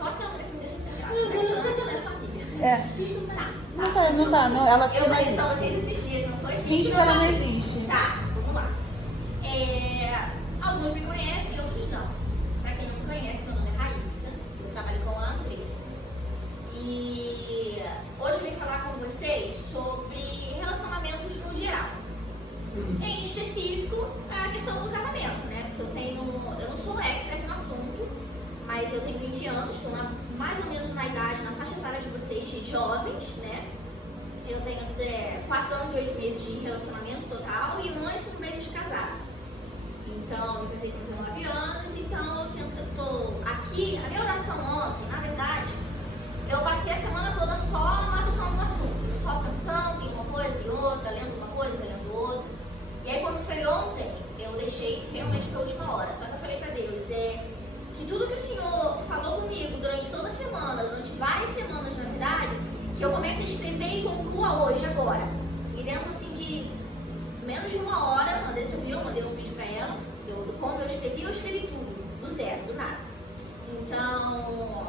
Só que a outra que me deixa sem graça, restante da família. Não tá, não. Ela Eu não falei pra existe. vocês esses dias, não foi? Finge que ela não existe. Tá, vamos lá. Alguns me conhecem e outros não. Pra quem não me conhece, meu nome é Raíssa. Eu trabalho com a Andressa. E hoje eu vim falar com vocês sobre relacionamentos no geral. Em específico, a questão do casamento, né? Porque eu não sou expert no assunto, mas eu tenho 20 anos, estou mais ou menos na idade, na faixa etária de vocês, de jovens, né? Eu tenho 4 anos e 8 meses de relacionamento total e 1 ano e 5 meses de casado. Então, eu me casei com 19 anos, então eu tô aqui, a minha oração ontem, na verdade, eu passei a semana toda só matutando no assunto, só pensando em uma coisa e outra, lendo uma coisa, lendo outra. E aí quando foi ontem, eu deixei realmente para a última hora. Só que eu falei para Deus, que tudo que o Senhor falou comigo durante toda a semana, durante várias semanas na verdade, que eu comece a escrever e conclua hoje, agora. E dentro assim de menos de 1 hora, a Andressa viu, eu mandei um vídeo para ela, quando eu escrevi tudo, do zero, do nada. Então,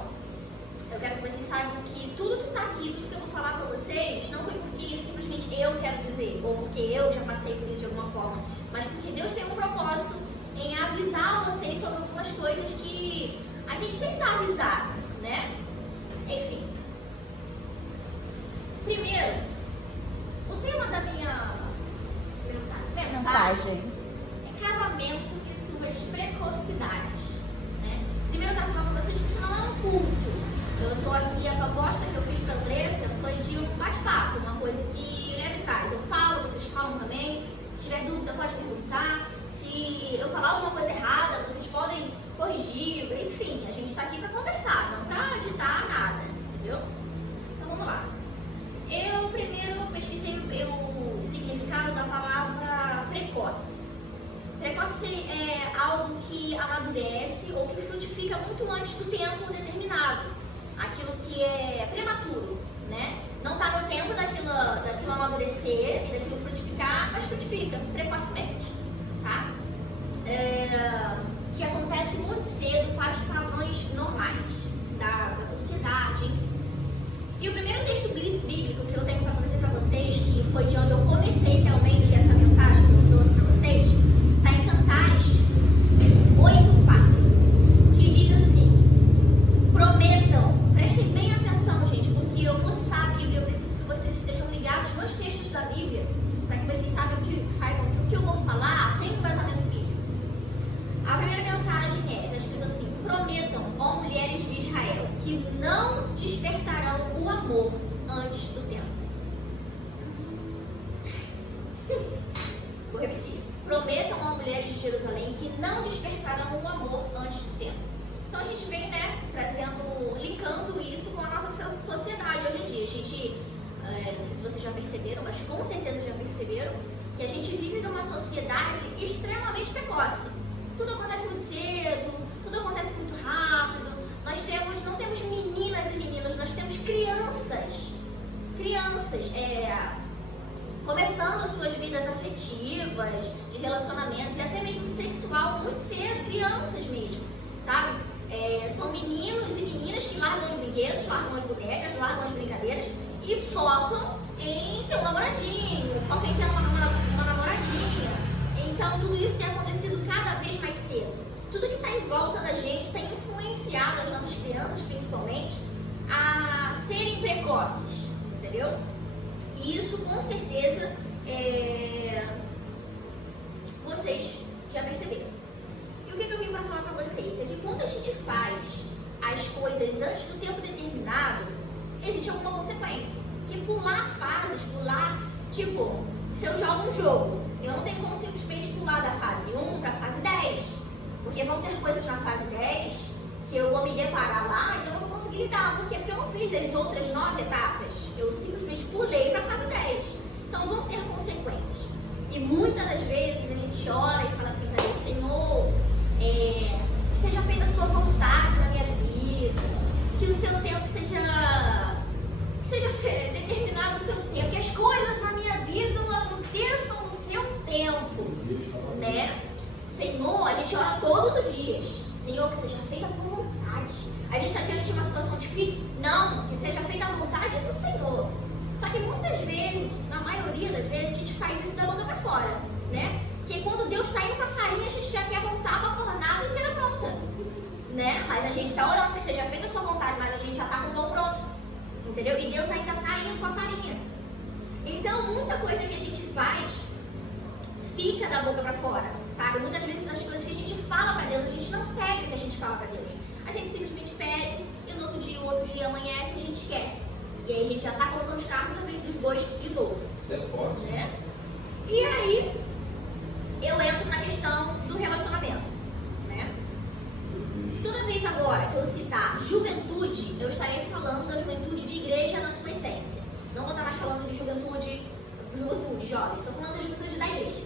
eu quero que vocês saibam que tudo que está aqui, tudo que eu vou falar para vocês, não foi porque simplesmente eu quero dizer, ou porque eu já passei por isso de alguma forma, mas porque Deus tem um propósito em avisar vocês sobre algumas coisas que a gente tem que estar avisado, né? Enfim. Primeiro, o tema da minha mensagem é casamento e suas precocidades, né? Primeiro eu quero falar para vocês que isso não é um culto. Eu estou aqui, a proposta que eu fiz para a Andressa foi de um bate-papo, uma coisa que leva e traz. Eu falo, vocês falam também. Se tiver dúvida, pode perguntar. Se eu falar alguma coisa errada, vocês podem corrigir. Enfim, a gente está aqui para conversar, não para ditar nada, entendeu? Então vamos lá. Eu primeiro pesquisei o significado da palavra precoce. Precoce é algo que amadurece ou que frutifica muito antes do tempo determinado. Aquilo que é prematuro, né? Não está no tempo daquilo amadurecer e daquilo frutificar, mas frutifica precocemente, tá? Que acontece muito cedo para os padrões normais da sociedade, enfim. E o primeiro texto bíblico que eu tenho para trazer para vocês, que foi de onde eu comecei realmente essa mensagem que eu trouxe para vocês, está em Cantares 8:4, que diz assim: prometam, prestem bem atenção, gente, porque eu vou citar a Bíblia, eu preciso que vocês estejam ligados nos textos da Bíblia, para que vocês saibam que o que eu vou falar tem um embasamento bíblico. A primeira mensagem está escrito assim: prometam, ó mulheres de Israel, que não despertarão o amor antes do tempo. Vou repetir. Prometam, ó mulheres de Jerusalém, que não despertarão o amor antes do tempo. Então a gente vem, né, linkando isso com a nossa sociedade hoje em dia. A gente, não sei se vocês já perceberam, mas com certeza já perceberam, que a gente vive numa sociedade extremamente precoce. Tudo acontece muito cedo, tudo acontece muito rápido. Nós não temos meninas e meninos, nós temos crianças começando as suas vidas afetivas, de relacionamentos e até mesmo sexual muito cedo, crianças mesmo, sabe? São meninos e meninas que largam os brinquedos, largam as bonecas, largam as brincadeiras e focam em ter um namoradinho, focam em ter uma namoradinha. Então tudo isso tem acontecido cada vez mais cedo. Tudo que está em volta da gente tem influenciado as nossas crianças, principalmente, a serem precoces, entendeu? E isso, com certeza, vocês já perceberam. E o que eu vim para falar para vocês é que quando a gente faz as coisas antes do tempo determinado, existe alguma consequência. Porque pular fases, tipo, se eu jogo um jogo, eu não tenho como simplesmente pular da fase 1 para a fase 10. Porque vão ter coisas na fase 10 que eu vou me deparar lá e eu não vou conseguir lidar. Por quê? Porque eu não fiz as outras 9 etapas. Eu simplesmente pulei para a fase 10. Então vão ter consequências. E muitas das vezes a gente ora e fala assim para Deus: Senhor, que seja feita a sua vontade na minha vida. Que o seu tempo seja determinado o seu tempo. Que as coisas na minha vida aconteçam no seu tempo. Né? Senhor, a gente ora todos os dias. Senhor, que seja feita a tua vontade. A gente está diante de uma situação difícil? Não, que seja feita a vontade do Senhor. Só que muitas vezes, na maioria das vezes, a gente faz isso da boca pra fora, né? Porque quando Deus está indo com a farinha, a gente já quer voltar com a fornada inteira pronta, né? Mas a gente está orando que seja feita a sua vontade, mas a gente já está com o pão pronto, entendeu? E Deus ainda está indo com a farinha. Então, muita coisa que a gente faz fica da boca pra fora, sabe? Muitas vezes as coisas que a gente fala pra Deus, a gente não segue o que a gente fala pra Deus. A gente simplesmente pede e no o outro dia amanhece e a gente esquece. E aí a gente já tá colocando os carros na frente dos bois de novo. Isso é forte. Né? E aí eu entro na questão do relacionamento, né? Toda vez agora que eu citar juventude, eu estarei falando da juventude de igreja na sua essência. Não vou estar mais falando de juventude jovens, estou falando da juventude da igreja.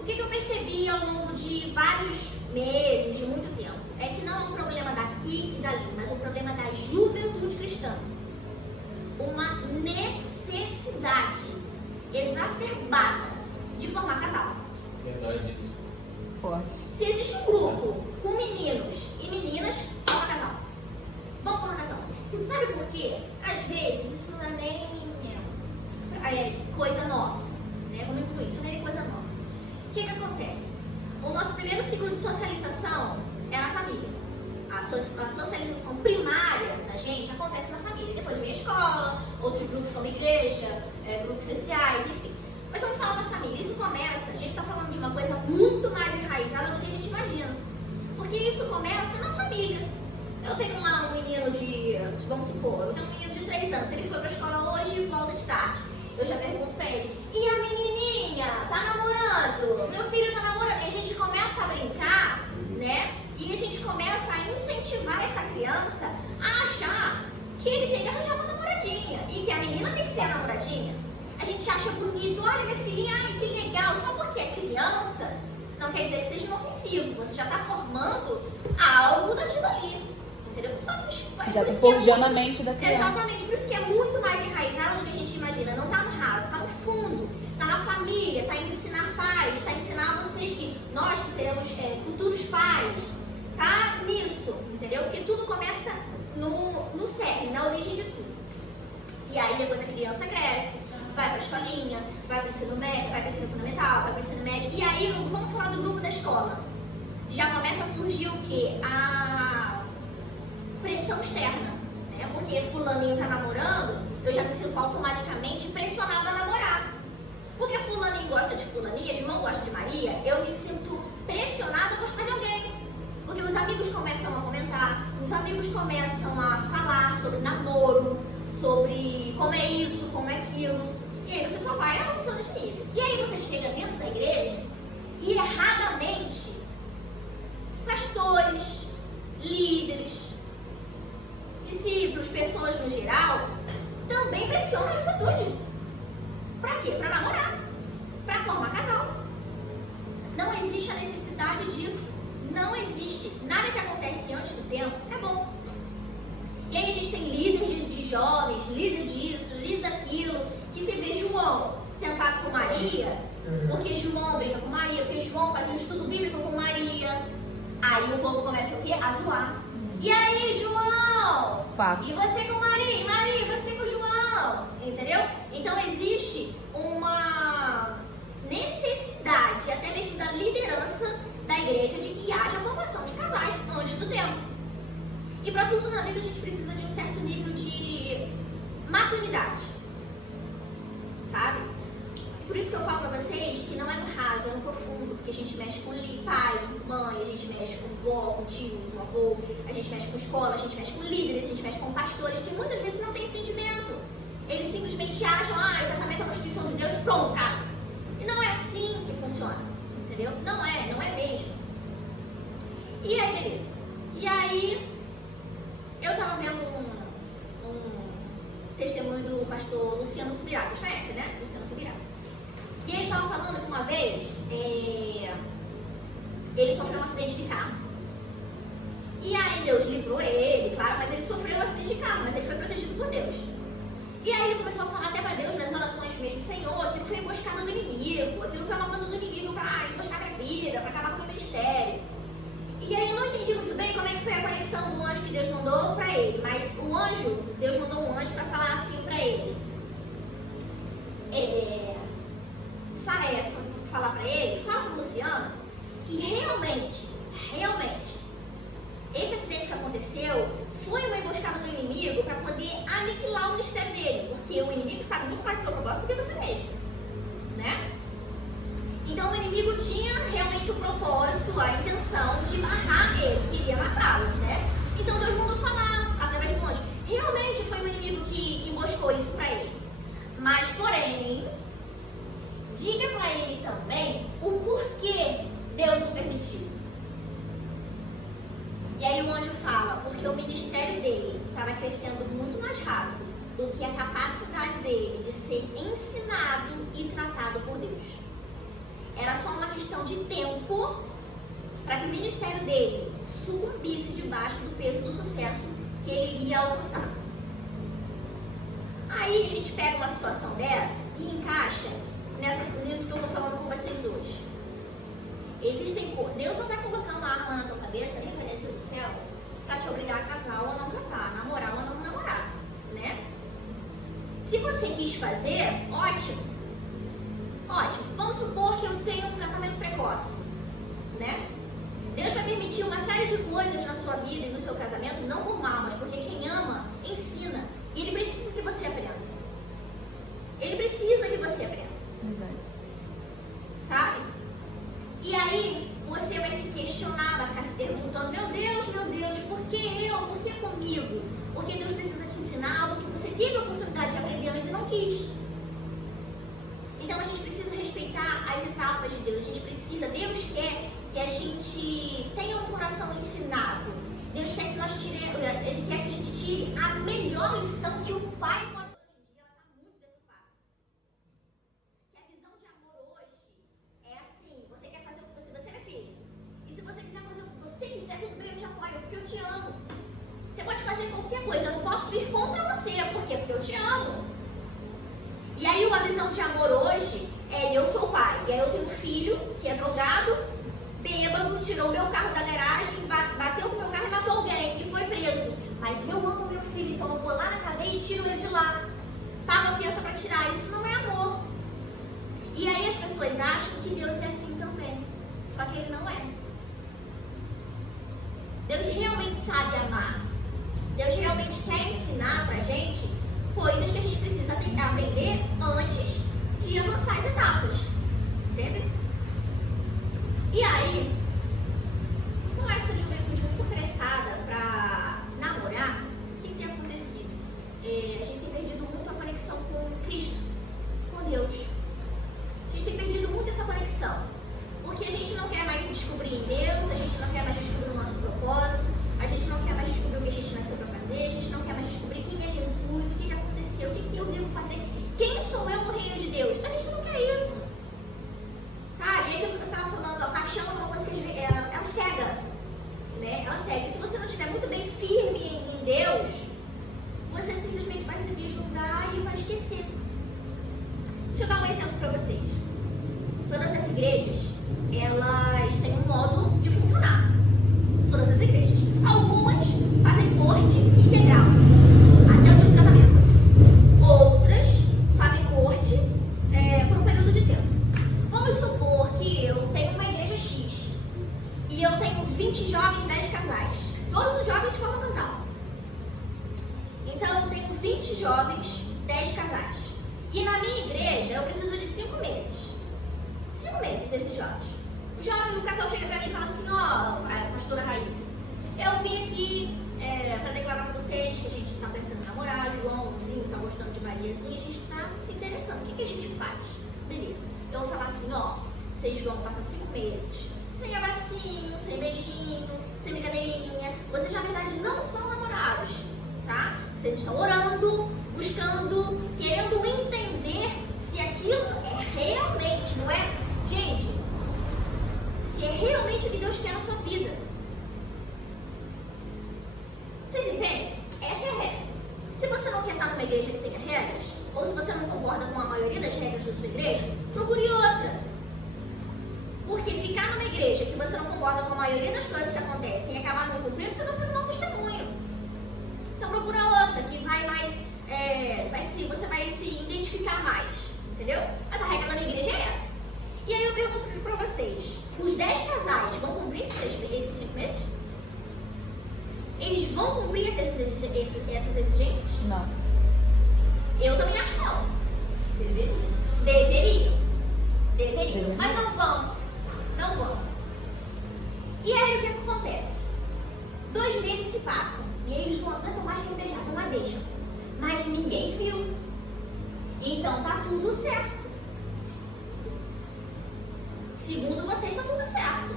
O que eu percebi ao longo de vários meses, de muito tempo, é que não é um problema daqui e dali, mas um problema da juventude cristã. Uma necessidade exacerbada de formar casal. Verdade isso. Forte. Se existe um grupo com meninos e meninas, forma casal. Vamos formar casal. Sabe por quê? Às vezes isso não é nem coisa nossa, né? Vamos incluir, isso não é nem coisa nossa. O que acontece? O nosso primeiro ciclo de socialização é na família. A socialização primária da gente acontece na família. Depois vem a escola, outros grupos como igreja, grupos sociais, enfim. Mas vamos falar da família. Isso começa, a gente está falando de uma coisa muito mais enraizada do que a gente imagina. Porque isso começa na família. Eu tenho lá um menino de, vamos supor, eu tenho um menino de 3 anos. Ele foi para a escola hoje e volta de tarde. Eu já pergunto para ele, e a menininha, tá namorando? Meu filho tá namorando. E a gente começa a brincar, né? E a gente começa a incentivar essa criança a achar que ele tem que arranjar uma namoradinha. E que a menina tem que ser a namoradinha. A gente acha bonito, olha minha filhinha, ai que legal. Só porque é criança, não quer dizer que seja inofensivo. Você já tá formando algo daquilo ali. Entendeu? Só que já forjando a mente da criança. Exatamente, por isso que é muito mais enraizado do que a gente imagina. Não tá no raso, tá no fundo, tá na família, tá em ensinar pais, tá em ensinar vocês que nós que seremos futuros pais, tá nisso, entendeu? Porque tudo começa no cerne, na origem de tudo. E aí depois a criança cresce, vai pra escolinha, vai pro ensino médio, vai pro ensino fundamental, vai pro ensino médio. E aí, vamos falar do grupo da escola. Já começa a surgir o quê? A pressão externa, né? Porque fulaninho tá namorando, eu já me sinto automaticamente pressionada a namorar. Porque fulaninho gosta de fulaninha, João gosta de Maria, eu me sinto pressionada a gostar de alguém. Porque os amigos começam a comentar, os amigos começam a falar sobre namoro, sobre como é isso, como é aquilo. E aí você só vai avançando de nível. E aí você chega dentro da igreja e erradamente pastores, líderes, discípulos, pessoas no geral, também pressionam a juventude. Pra quê? Pra namorar. Pra formar casal. Não existe a necessidade disso. Não existe. Nada que acontece antes do tempo é bom. E aí a gente tem líderes de jovens, líder disso, líder daquilo, que se vê João sentado com Maria, porque João briga com Maria, porque João faz um estudo bíblico com Maria. Aí o povo começa o quê? A zoar. E aí, João? Fato. E você com Maria? E Maria, e você com João? Entendeu? Então existe uma necessidade, até mesmo da liderança da igreja, de que haja formação de casais antes do tempo. E para tudo na vida a gente precisa de um certo nível de maturidade, sabe? E por isso que eu falo para vocês que não é no raso, é no profundo, porque a gente mexe com pai, mãe, a gente mexe com vó, com tio, com avô, a gente mexe com escola, a gente mexe com líderes, a gente mexe com pastores que muitas vezes não têm entendimento. Eles simplesmente acham, o casamento é uma instituição de Deus, pronto, casa. E não é assim que funciona, entendeu? Não é mesmo. E aí, beleza. E aí, eu tava vendo um testemunho do pastor Luciano Subirá, vocês conhecem, né? Luciano Subirá. E ele tava falando que uma vez, ele sofreu um acidente de carro. E aí Deus livrou ele, claro, mas ele sofreu um acidente de carro, mas ele foi protegido por Deus. E aí ele começou a falar até pra Deus nas orações mesmo, Senhor, aquilo foi emboscada do inimigo, aquilo foi uma coisa do inimigo pra emboscar a vida, pra acabar com o ministério. E aí eu não entendi muito bem como é que foi a conexão do anjo que Deus mandou pra ele, Deus mandou um anjo para falar assim para ele. Falar para ele, fala para o Luciano, que realmente, esse acidente que aconteceu foi uma emboscada do inimigo para poder aniquilar o ministério dele, porque o inimigo sabe muito mais do seu propósito do que você mesmo, né? Então o inimigo tinha realmente o propósito, a intenção de barrar ele, queria matá-lo, né? Então Deus mandou falar através do anjo. Realmente foi o inimigo que emboscou isso para ele. Mas, porém, diga para ele também o porquê Deus o permitiu. E aí o anjo fala, porque o ministério dele estava crescendo muito mais rápido do que a capacidade dele de ser ensinado e tratado por Deus. Era só uma questão de tempo para que o ministério dele sucumbisse debaixo do peso do sucesso que ele iria alcançar. Aí a gente pega uma situação dessa e encaixa nisso que eu estou falando com vocês hoje. Deus não está colocando uma arma na tua cabeça, nem vai descer do céu, para te obrigar a casar ou a não casar, namorar ou a não namorar, né? Se você quis fazer, ótimo. Vamos supor que eu tenho um casamento precoce, né? Deus vai permitir uma série de coisas na sua vida e no seu casamento, não por mal, mas porque quem ama, ensina. E Ele precisa que você aprenda. Verdade. Sabe? E aí, você vai se questionar, vai ficar se perguntando, meu Deus, por que eu? Por que comigo? Porque Deus precisa te ensinar algo que você teve a oportunidade de aprender antes e não quis. Então a gente precisa respeitar as etapas de Deus. Deus quer que a gente tenha um coração ensinável. Deus quer que Ele quer que a gente tire a melhor lição que o Pai pode. Hoje em dia ela está muito deturpada. Que a visão de amor hoje é assim: você quer fazer o que você é minha filha. E se você quiser fazer o que você quiser, tudo bem, eu te apoio, porque eu te amo. Você pode fazer qualquer coisa, eu não posso ir contra você. Por quê? Porque eu te amo. E aí uma visão de amor hoje é: eu sou o pai, e aí eu tenho um filho que é drogado, bêbado, tirou meu carro da garagem, bateu com meu carro e matou alguém e foi preso. Mas eu amo meu filho, então eu vou lá na cadeia e tiro ele de lá. Pago a fiança para tirar. Isso não é amor. E aí as pessoas acham que Deus é assim também. Só que Ele não é. Deus realmente sabe amar. Deus realmente quer ensinar pra gente coisas que a gente precisa aprender antes de avançar as etapas. Entende? E aí, com essa juventude muito apressada para namorar, o que tem acontecido? A gente tem perdido muito a conexão com Cristo, com Deus. A gente tem perdido muito essa conexão, porque a gente não quer mais se descobrir em Deus, a gente não quer mais descobrir o nosso propósito, a gente não quer mais descobrir o que a gente nasceu para fazer, a gente não quer mais descobrir quem é Jesus, o que aconteceu, o que eu devo fazer, quem sou eu no reino de Deus. A gente não quer isso. Sabe? E aquilo que você estava falando, a paixão é uma coisa que ela cega, né? Ela cega. E se você não estiver muito bem firme em Deus, você simplesmente vai se vislumbrar e vai esquecer. Deixa eu dar um exemplo para vocês. Todas as igrejas, elas têm um modo de funcionar. Todas as igrejas. Algumas fazem corte integral, até o dia do casamento. Outras fazem corte por um período de tempo. Vamos supor que eu tenho uma igreja X e eu tenho 20 jovens, 10 casais. Todos os jovens formam casal. Então eu tenho 20 jovens, 10 casais. E na minha igreja eu preciso de 5 meses. 5 meses desses jovens. O casal chega pra mim e fala assim: ó, pastora Raíssa, eu vim aqui para declarar para vocês que a gente está pensando em namorar, Joãozinho está gostando de Mariazinha, a gente está se interessando. O que a gente faz? Beleza. Eu vou falar assim: ó, vocês vão passar 5 meses sem abracinho, sem beijinho, sem brincadeirinha. Vocês na verdade não são namorados, tá? Vocês estão orando, buscando, querendo entender se aquilo é realmente, não é? Gente, se é realmente o que Deus quer na sua vida. Vocês entendem? Essa é a regra. Se você não quer estar numa igreja que tenha regras, ou se você não concorda com a maioria das regras da sua igreja, procure outra. Porque ficar numa igreja que você não concorda com a maioria das coisas que acontecem e acabar não cumprindo, você está sendo mau testemunho. Então procura outra. eles vão cumprir essas exigências? Não. Eu também acho que não. Deveriam. Mas não vão. Não vão. E aí o que acontece? 2 meses se passam e eles não aguentam mais que beijar, não mais beijam. Mas ninguém viu. Então tá tudo certo. Segundo vocês, tá tudo certo.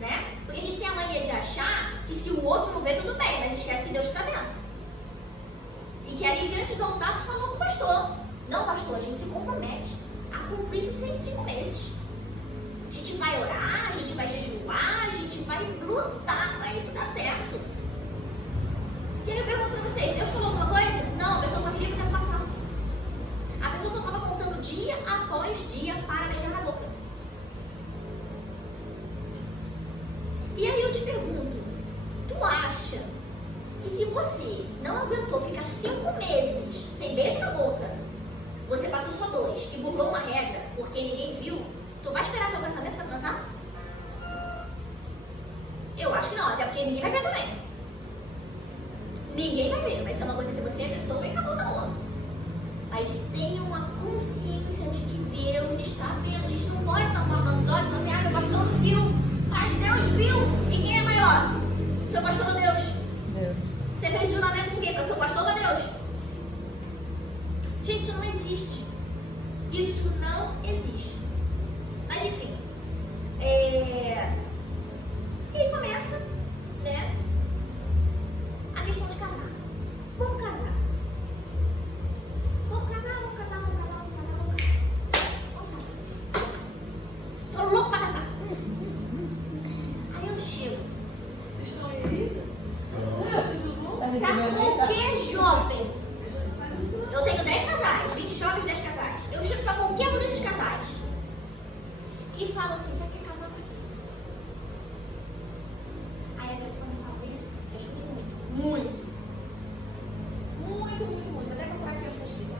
Né? Porque a gente tem a mania de achar que se o outro não vê, tudo bem, mas esquece que Deus está vendo. E que ali diante do altar tu falou com o pastor. Não, pastor, a gente se compromete a cumprir esses 5 meses. A gente vai orar, a gente vai jejuar, a gente vai lutar para isso dar certo. E aí eu pergunto para vocês, Deus falou alguma coisa? Não, a pessoa só queria que o tempo passasse. A pessoa só estava contando dia após dia para beijar na boca. E aí eu te pergunto, tu acha que se você não aguentou ficar 5 meses sem beijo na boca, você passou só 2 e burlou uma regra porque ninguém viu, tu vai esperar teu casamento para transar? Eu acho que não, até porque ninguém vai ver também. Ninguém vai ver, vai ser uma coisa entre você e a pessoa e acabou, tá. Mas tenha uma consciência de que Deus está vendo. A gente não pode tampar nos olhos e falar assim, meu pastor não viu. Mas Deus viu. E quem é maior? Seu pastor ou Deus? Deus. Você fez juramento com quem? Para seu pastor ou para Deus? Gente, isso não existe. Isso não existe. Mas enfim. E aí começa, né? A questão de casar. Vamos casar. Vamos casar. Tô louco pra casar. Aí eu chego. Vocês estão aí? Tá Pra recebendo aí? qualquer jovem. Eu tenho 10 casais, 20 jovens, 10 casais. Eu chego pra qualquer um desses casais e falo assim, você quer casar pra quê? Aí a pessoa me fala, beleza, já escutei muito. Vou até procurar aqui onde tá escrito.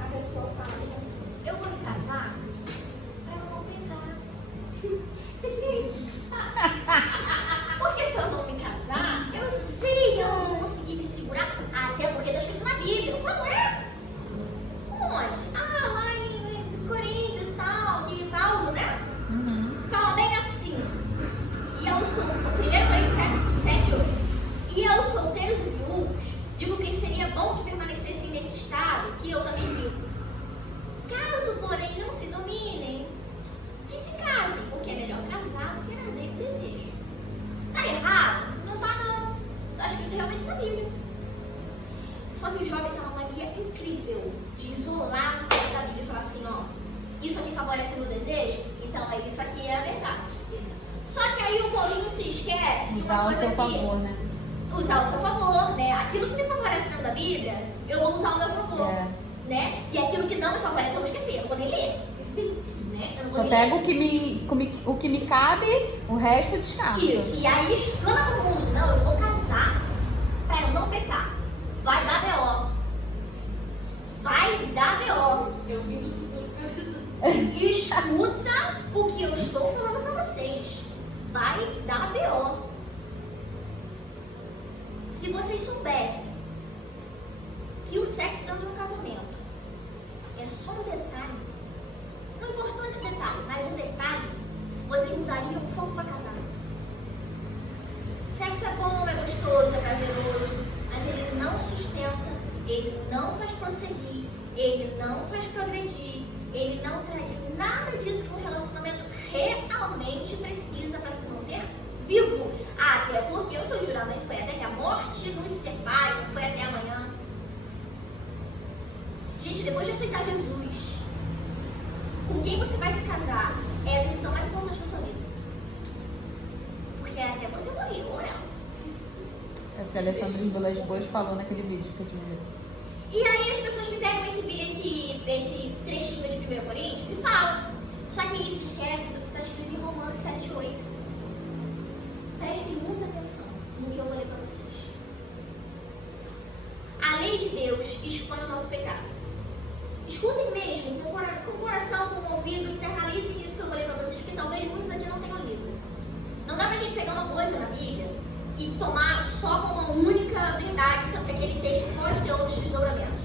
A pessoa fala assim, eu vou me casar pra eu não pecar. Porque se eu não me casar, eu sei que eu não vou conseguir me segurar, até porque tá escrito na Bíblia. Eu falo, onde? Ah, lá em Coríntios e tal, de Paulo, né? Fala bem assim. E aos solteiros, 1 Coríntios 7, 8. E aos solteiros e viúvos, digo que seria bom que permanecessem nesse estado, que eu também vivo. Caso, porém, não se dominem, que se casem, porque é melhor casar do que arder com desejo. Tá errado? Não tá, não. Tá escrito realmente na Bíblia. Só que o jovem tem uma mania incrível de isolar o texto da Bíblia e falar assim, ó, isso aqui favorece o meu desejo? Então, isso aqui é a verdade. Só que aí o povinho se esquece de uma Usar ao coisa seu que... favor, né? Usar ao seu favor, né? Aquilo que me favorece dentro da Bíblia, eu vou usar ao meu favor, né? E aquilo que não me favorece, eu vou esquecer, eu não vou nem ler. Né? Eu não vou Só nem pego ler. o que me cabe, o resto descarto. Isso, e aí explana todo mundo. Não, eu vou casar pra eu não pecar. Vai dar B.O. Vai dar B.O. Eu vim do futuro pra avisar. Escuta o que eu estou falando pra vocês. Vai dar B.O. Se vocês soubessem que o sexo dentro de um casamento é só um detalhe, um importante detalhe, mas um detalhe, vocês mudariam o foco para casar. Sexo é bom, é gostoso, é prazeroso, mas ele não sustenta, ele não faz prosseguir, ele não faz progredir, ele não traz nada disso que um relacionamento realmente precisa para se manter vivo. Até porque o seu juramento foi até que a morte nos separe, não foi até amanhã. Gente, depois de aceitar Jesus, com quem você vai se casar é a decisão mais importante da sua vida. Porque é até você morrer, ou não. É o que a Alessandra Vilas Boas falou naquele vídeo que eu te vi. E aí as pessoas me pegam esse trechinho de 1 Coríntios e falam. Só que eles se esquecem do que está escrito em Romanos 7, 8. Prestem muita atenção no que eu vou ler para vocês. A lei de Deus expõe o nosso pecado. Escutem mesmo, com o coração, com o ouvido, internalizem isso que eu vou ler para vocês, porque talvez muitos aqui não tenham lido. Não dá e tomar só como uma única verdade, sendo que aquele texto pode ter outros desdobramentos.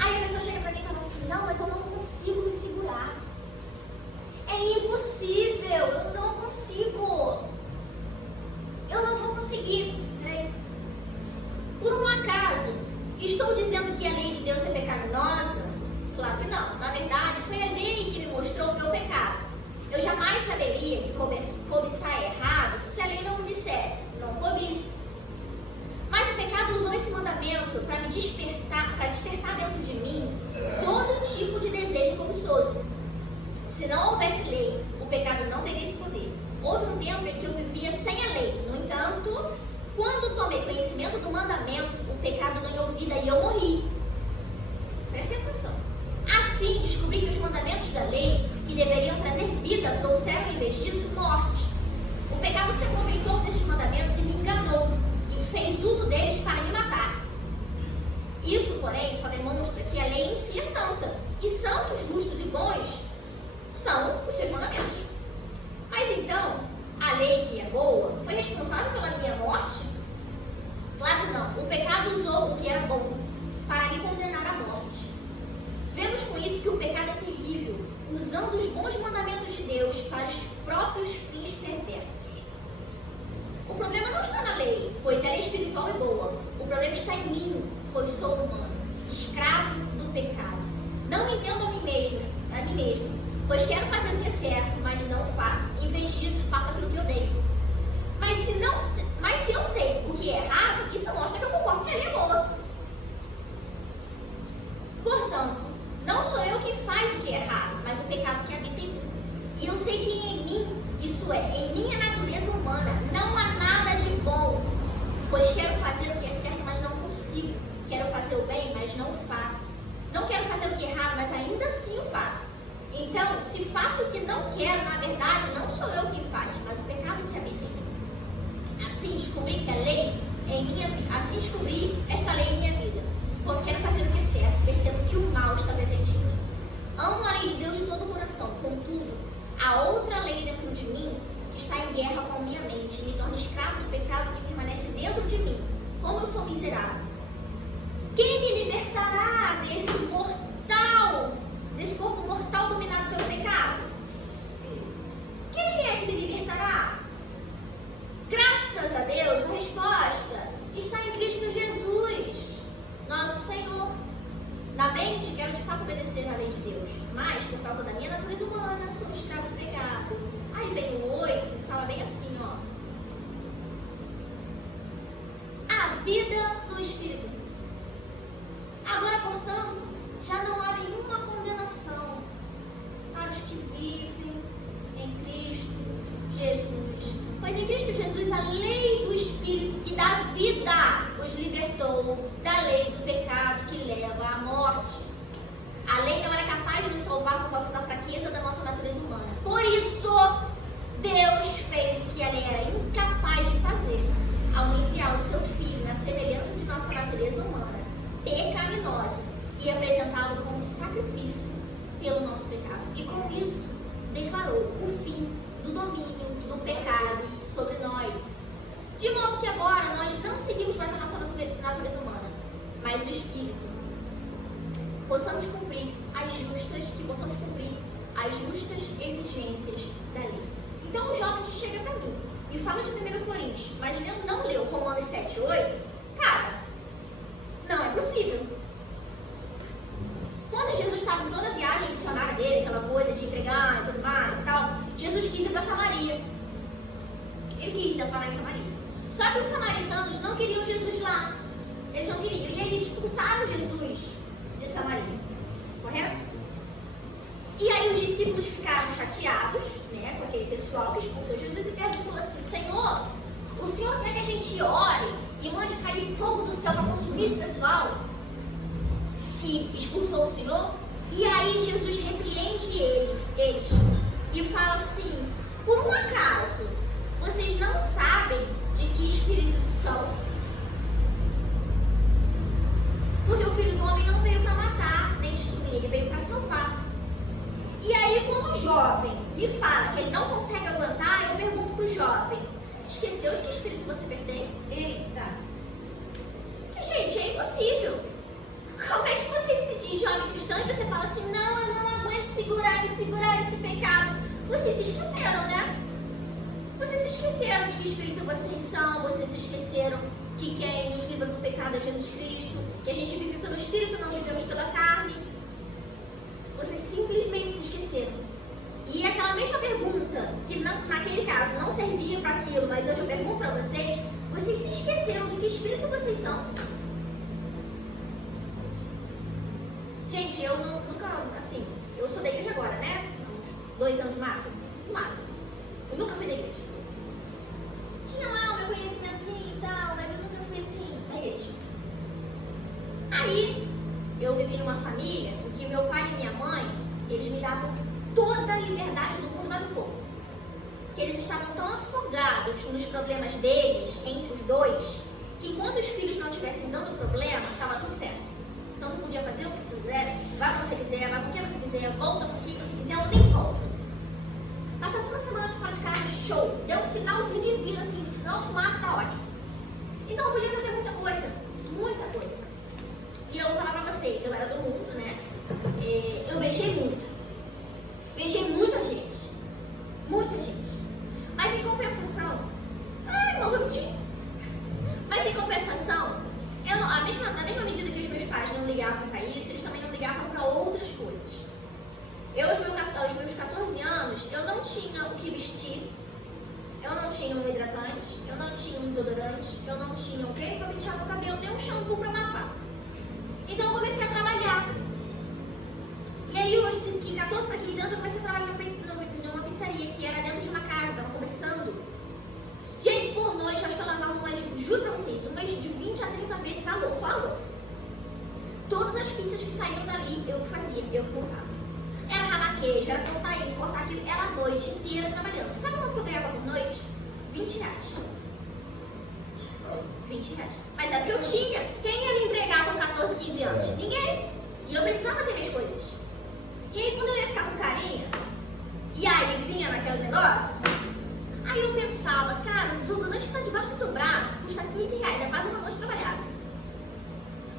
Aí a pessoa chega pra mim e fala assim, não, mas eu não consigo me segurar. É impossível, eu não consigo. Eu não vou conseguir. Peraí. Por um acaso, estou dizendo que a lei de Deus é pecaminosa? Claro que não. Na verdade, foi a lei que me mostrou o meu pecado. Eu jamais saberia que cobiçar é errado se a lei não me dissesse, não cobice. Mas o pecado usou esse mandamento para despertar dentro de mim todo tipo de desejo cobiçoso. Se não houvesse lei, o pecado não teria esse poder. Houve um tempo em que eu vivia sem a lei. No entanto, quando tomei conhecimento do mandamento, o pecado ganhou vida e eu morri. Prestem atenção. Assim, descobri que os mandamentos da lei, que deveriam trazer vida, trouxeram em vez disso morte. O pecado se aproveitou desses mandamentos e me enganou, e fez uso deles para me matar. Isso, porém, só demonstra que a lei em si é santa, e santos, justos e bons são os seus mandamentos. Mas então, a lei que é boa foi responsável pela minha morte? Claro que não. O pecado usou o que era bom para me condenar à morte. Vemos com isso que o pecado é terrível, usando os bons mandamentos de Deus para os próprios fins perversos. O problema não está na lei, pois ela é espiritual e boa. O problema está em mim, pois sou humano, escravo do pecado. Não entendo a mim mesmo, pois quero fazer o que é certo, mas não faço. Em vez disso, faço aquilo que eu odeio. Mas se eu sei o que é errado, isso mostra que eu concordo que a lei é boa. Portanto, não sou eu quem faz o que é errado, mas o pecado que habita em mim. E eu sei que em mim, isso é, em minha natureza humana, não há nada de bom, pois quero fazer o que é certo, mas não consigo. Quero fazer o bem, mas não faço. Não quero fazer o que é errado, mas ainda assim o faço. Então, se faço o que não quero, na verdade, não sou eu quem faz, mas o pecado que habita em mim. Assim descobri que a lei em minha vida, assim descobri esta lei em minha vida. Quando quero fazer o que é certo, percebo que o mal está presente em mim. Amo a lei de Deus de todo o coração, contudo, há outra lei dentro de mim que está em guerra com minha mente e me torna escravo do pecado que permanece dentro de mim. Como eu sou miserável. Quem me libertará desse corpo mortal dominado pelo pecado? Quem é que me libertará? Graças a Deus, a resposta está em Cristo Jesus, nosso Senhor. Na mente, quero de fato obedecer à lei de Deus, mas por causa da minha natureza humana, sou escravo do pecado. Aí vem o 8 e fala bem assim, ó. A vida do Espírito. Agora, portanto, já não há nenhuma condenação para os que vivem em Cristo Jesus. Pois em Cristo Jesus a lei do Espírito que dá vida os libertou da lei do pecado que leva à morte. A lei não era capaz de nos salvar por causa da fraqueza da nossa natureza humana. Por isso, Deus fez o que a lei era incapaz de fazer ao enviar o seu Filho na semelhança de nossa natureza humana, pecaminosa, e apresentá-lo como sacrifício pelo nosso pecado. E com isso, declarou o fim do domínio do pecado sobre nós. De modo que agora nós não seguimos mais a nossa natureza humana, mas o Espírito. Possamos cumprir as justas exigências da lei. Então o jovem que chega para mim e fala de 1 Coríntios, mas não leu Romanos 7 e 8, cara, não é possível. Quando Jesus estava em toda a viagem missionária dele, aquela coisa de entregar e tudo mais e tal, Jesus quis ir para Samaria. Ele quis ir para Samaria. Só que os samaritanos não queriam Jesus lá. Eles não queriam. E eles expulsaram Jesus de Samaria. Correto? E aí os discípulos ficaram chateados, né, com aquele pessoal que expulsou Jesus e perguntam assim: Senhor, o Senhor quer que a gente ore e mande cair fogo do céu para consumir esse pessoal que expulsou o Senhor? E aí Jesus repreende eles e fala assim: por um acaso vocês não sabem de que espírito são? Porque o Filho do Homem não veio para matar nem destruir, ele veio para salvar. E aí quando o jovem me fala que ele não consegue aguentar, eu pergunto para o jovem: você se esqueceu de que vocês são, vocês se esqueceram que quem nos livra do pecado é Jesus Cristo, que a gente vive pelo Espírito, não vivemos pela carne. Vocês simplesmente se esqueceram. E aquela mesma pergunta, que naquele caso não servia para aquilo, mas hoje eu pergunto para vocês, vocês se esqueceram de que espírito vocês são? Gente, eu nunca, assim, eu sou da igreja agora, né? Uns 2 anos no máximo. Eu nunca fui da igreja. Tinha lá o meu conhecimentozinho e tal, mas eu nunca fui assim, da igreja. Aí, eu vivi numa família em que meu pai e minha mãe, eles me davam toda a liberdade do mundo, mais um pouco. Que eles estavam tão afogados nos problemas deles, entre os dois, que enquanto os filhos não estivessem dando problema, estava tudo certo. Então você podia fazer o que você quisesse, vai quando você quiser, vai com o que você quiser, volta com o que você quiser ou nem volta. Passa só uma semana de fora de casa, show. Deu um sinalzinho de vida, assim, sinal de fumaça, tá ótimo. Então eu podia fazer muita coisa, muita coisa. E eu vou falar pra vocês, eu era do mundo, né? Eu beijei muito. Beijei muita gente. Muita gente. Mas em compensação, não vou mentir. Mas em compensação, na mesma medida que os meus pais não ligavam para isso, eles também não ligavam para outras coisas. Aos meus 14 anos, eu não tinha o que vestir, eu não tinha um hidratante, eu não tinha um desodorante, eu não tinha um creme para pentear meu cabelo, nem um shampoo para lavar. Então eu comecei a trabalhar. E aí, hoje, de 14 para 15 anos, eu comecei a trabalhar numa pizzaria que era dentro de uma casa, estava começando. Gente, por noite, acho que eu lavava juro pra vocês, umas de 20 a 30 vezes a louça, só a louça. Todas as pizzas que saíam dali, eu que fazia, eu que cortava. Era ralar queijo, era cortar isso, cortar aquilo, era a noite inteira trabalhando. Sabe quanto que eu ganhava por noite? 20 reais. 20 reais. Mas é porque eu tinha. Quem ia me empregar com 14, 15 anos? Ninguém. E eu precisava ter minhas coisas. E aí, quando eu ia ficar com carinha, e aí vinha naquele negócio, aí eu pensava, cara, o desodorante que tá debaixo do teu braço custa 15 reais, é quase uma noite trabalhada.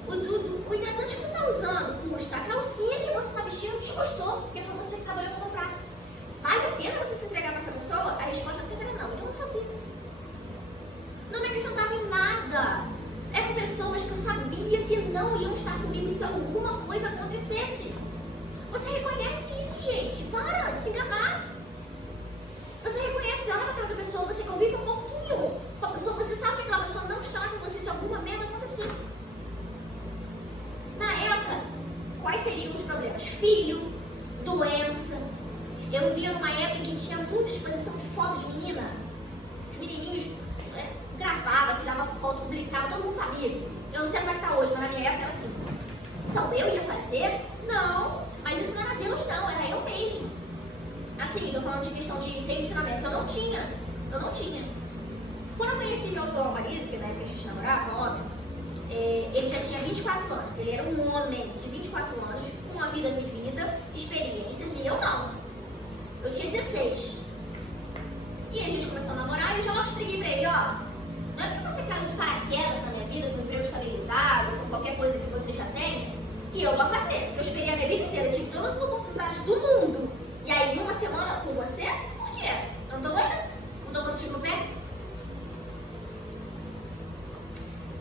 O hidratante que tu tá usando custa, a calcinha que você tá vestindo te custou, porque foi você que trabalhou pra comprar. Vale a pena você se entregar pra essa pessoa? A resposta sempre era não, então não fazia. Não me acrescentava em nada. Eram pessoas que eu sabia que não iam estar comigo se alguma coisa acontecesse. Você reconhece isso, gente. Para de se enganar. Você reconhece, você olha para aquela pessoa, você convive um pouquinho com a pessoa, você sabe que aquela pessoa não estará com você se alguma merda acontecer. Na época, quais seriam os problemas? Filho, doença. Eu vivia numa época em que tinha muita exposição de foto de menina. Os menininhos gravavam, tiravam foto, publicavam, todo mundo sabia. Eu não sei como é que tá hoje, mas na minha época era assim. Então eu ia fazer? Não. Mas isso não era Deus, não, era eu mesmo. Assim, eu falando de questão de ter ensinamentos, eu não tinha. Quando eu conheci meu atual marido, que na época a gente namorava, óbvio, ele já tinha 24 anos. Ele era um homem de 24 anos, com uma vida vivida, experiências, e eu não. Eu tinha 16. E aí a gente começou a namorar e eu já logo expliquei pra ele, ó, não é porque você caiu de paraquedas na minha vida, com emprego estabilizado, com qualquer coisa que você já tenha, que eu vou fazer. Eu esperei a minha vida inteira, tive todas as oportunidades do mundo. E aí, em uma semana com você, por quê? Eu não tô doida? Não tô dando tiro no pé?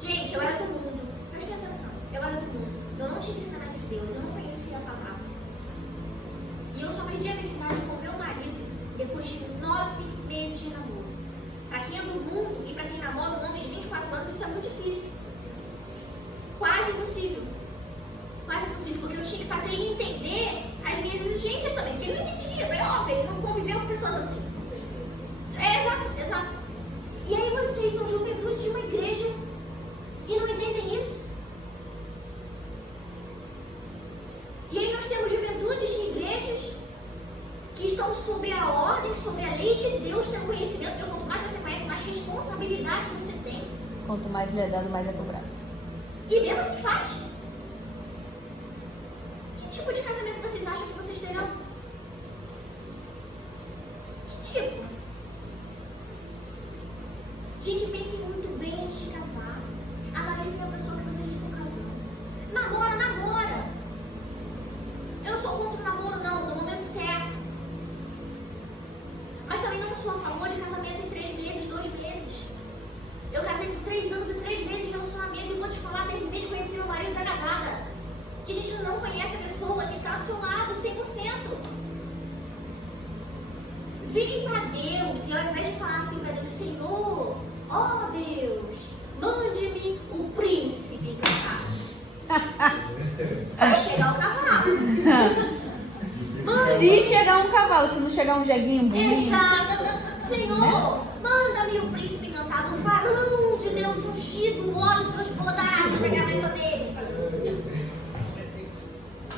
Gente, eu era do mundo. Prestem atenção. Eu era do mundo. Eu não tinha ensinamento de Deus. Eu não conhecia a palavra. E eu só aprendi a verdade com meu marido depois de 9 meses de namoro. Pra quem é do mundo e pra quem namora um homem de 24 anos, isso é muito difícil. Quase impossível. Quase impossível, porque eu tinha que fazer ele entender as minhas exigências também, porque ele não entendia, é óbvio, ele não conviveu com pessoas assim. Exato. E aí vocês são juventude de uma igreja e não entendem isso. E aí nós temos juventudes de igrejas que estão sobre a ordem, sobre a lei de Deus, tendo conhecimento, porque quanto mais você conhece, mais responsabilidade você tem. Quanto mais lhe é dado, mais é cobrado. E mesmo assim faz. Que tipo de casamento vocês acham que vocês terão? Que tipo? Gente, pensem muito bem antes de casar. Analisem a pessoa que vocês estão casando. Namora. Eu não sou contra o namoro, não, no momento certo. Mas também não sou a favor de casamento em 3 meses, 2 meses. 3 anos e 3 meses de relacionamento e vou te falar, terminei de conhecer meu marido já casada. Que a gente não conhece a pessoa que está do seu lado 100%. Vire para Deus e ao invés de falar assim para Deus, Senhor, ó Deus, mande-me o príncipe pra cá. Vai chegar o cavalo. Se chegar um cavalo, se não chegar um jeguinho bonito. Exato. Senhor, manda-me o príncipe encantado, o varão de Deus ungido, o óleo transbordará sobre a cabeça dele.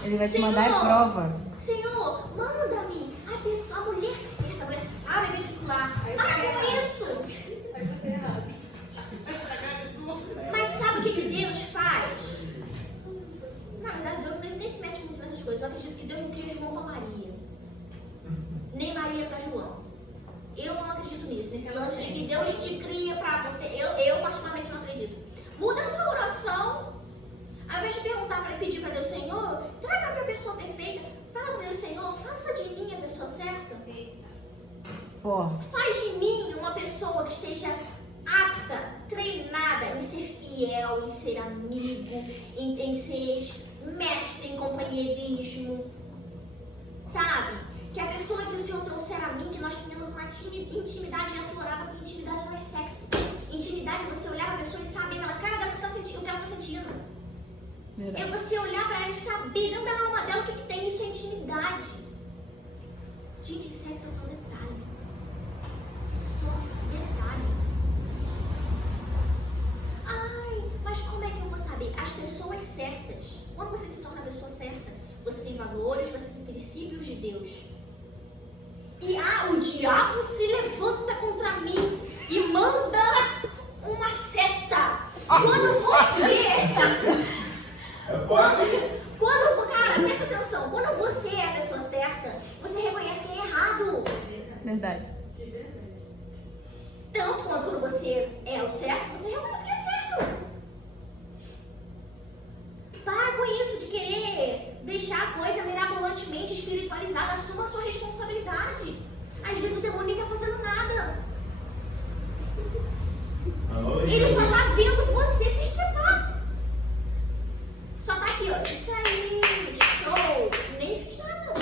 Ele vai te Senhor, mandar prova. Senhor, manda-me a pessoa, a mulher certa, a mulher sábia de titular. Para com isso. Aí você é errado. Mas sabe o que Deus faz? Na verdade, Deus nem se mete muito nessas coisas. Eu acredito que Deus não cria João para Maria. Nem Maria para João. Eu não acredito nisso. Nesse lance de que Deus te cria para você. Eu particularmente não acredito. Muda a sua oração. Ao invés de perguntar para pedir para Deus, Senhor, traga a minha pessoa perfeita. Fala para Deus, Senhor, faça de mim a pessoa certa. Forte. Faz de mim uma pessoa que esteja apta, treinada em ser fiel, em ser amigo, em ser mestre em companheirismo. Sabe? Que a pessoa que o Senhor trouxer a mim, que nós tenhamos uma intimidade aflorada, porque intimidade não é sexo. Intimidade é você olhar para a pessoa e saber pela cara dela o que ela está sentindo. Verdade. É você olhar para ela e saber dentro da alma dela o que tem. Isso é intimidade. Gente, sexo é só detalhe. Só detalhe. Ai, mas como é que eu vou saber? As pessoas certas. Quando você se torna a pessoa certa, você tem valores, você tem princípios de Deus. E o diabo se levanta contra mim e manda uma seta. Quando você... Cara, presta atenção. Quando você é a pessoa certa, você reconhece quem é errado. Verdade. Tanto quanto quando você é o certo, você reconhece quem é certo. Para com isso de querer deixar a coisa mirabolantemente espiritualizada. Assuma a sua responsabilidade. Às vezes o demônio nem está fazendo nada. Ele só está vendo você se estrepar. Só tá aqui, ó. Isso aí, show. Nem fiz nada.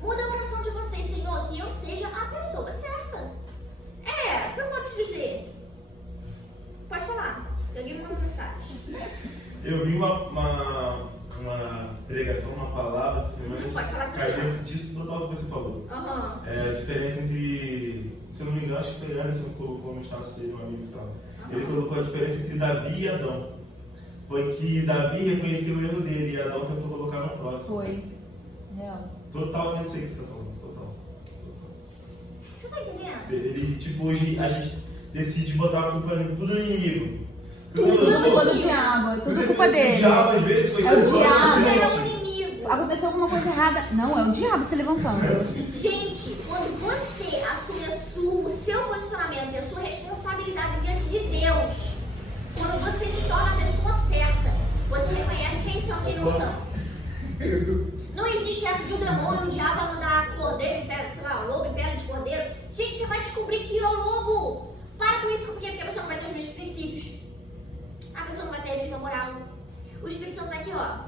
Muda a oração de vocês, Senhor, que eu seja a pessoa certa. O que eu posso dizer? Pode falar. Alguém manda mensagem. Eu vi uma pregação, uma palavra essa semana. Pode falar cai dentro disso total que você falou. Aham. A diferença entre, se eu não me engano, acho que foi Anderson que colocou no status dele, um amigo estava. Ele colocou a diferença entre Davi e Adão. Foi que Davi reconheceu o erro dele e Adão tentou colocar no próximo. Foi. Real. Total, eu não sei o que você está falando. Total. Você tá entendendo? Ele, tipo, hoje a gente decide botar a culpa em tudo no inimigo. Tudo culpa do diabo, é tudo culpa dele. O diabo, às vezes, foi É o diabo. Você é o inimigo. Aconteceu alguma coisa errada. Não, é o diabo se levantando. Gente, quando você assume o seu posicionamento e a sua responsabilidade diante de Deus, quando você se torna a pessoa certa, você reconhece quem são e quem não são. Não existe essa de um demônio, um diabo vai mandar cordeiro em pedra, sei lá, lobo em pedra de cordeiro. Gente, você vai descobrir que é o lobo. Para com isso, porque a pessoa não vai ter os mesmos princípios. A pessoa não vai ter a mesma moral. O Espírito Santo vai aqui, ó.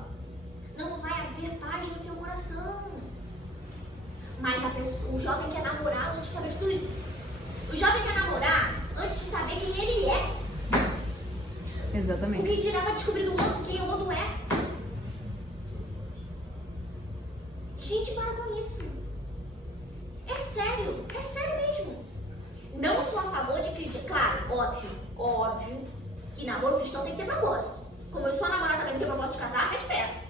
Não vai haver paz no seu coração. Mas o jovem quer namorar antes de saber de tudo isso. O jovem quer namorar antes de saber quem ele é. O Exatamente. que dirá para descobrir do outro quem o outro é? Gente, para com isso. É sério mesmo. Não sou a favor de criticar. Claro, óbvio que namoro cristão tem que ter propósito. Como eu sou namorada também, não tenho propósito de casar, pede fé.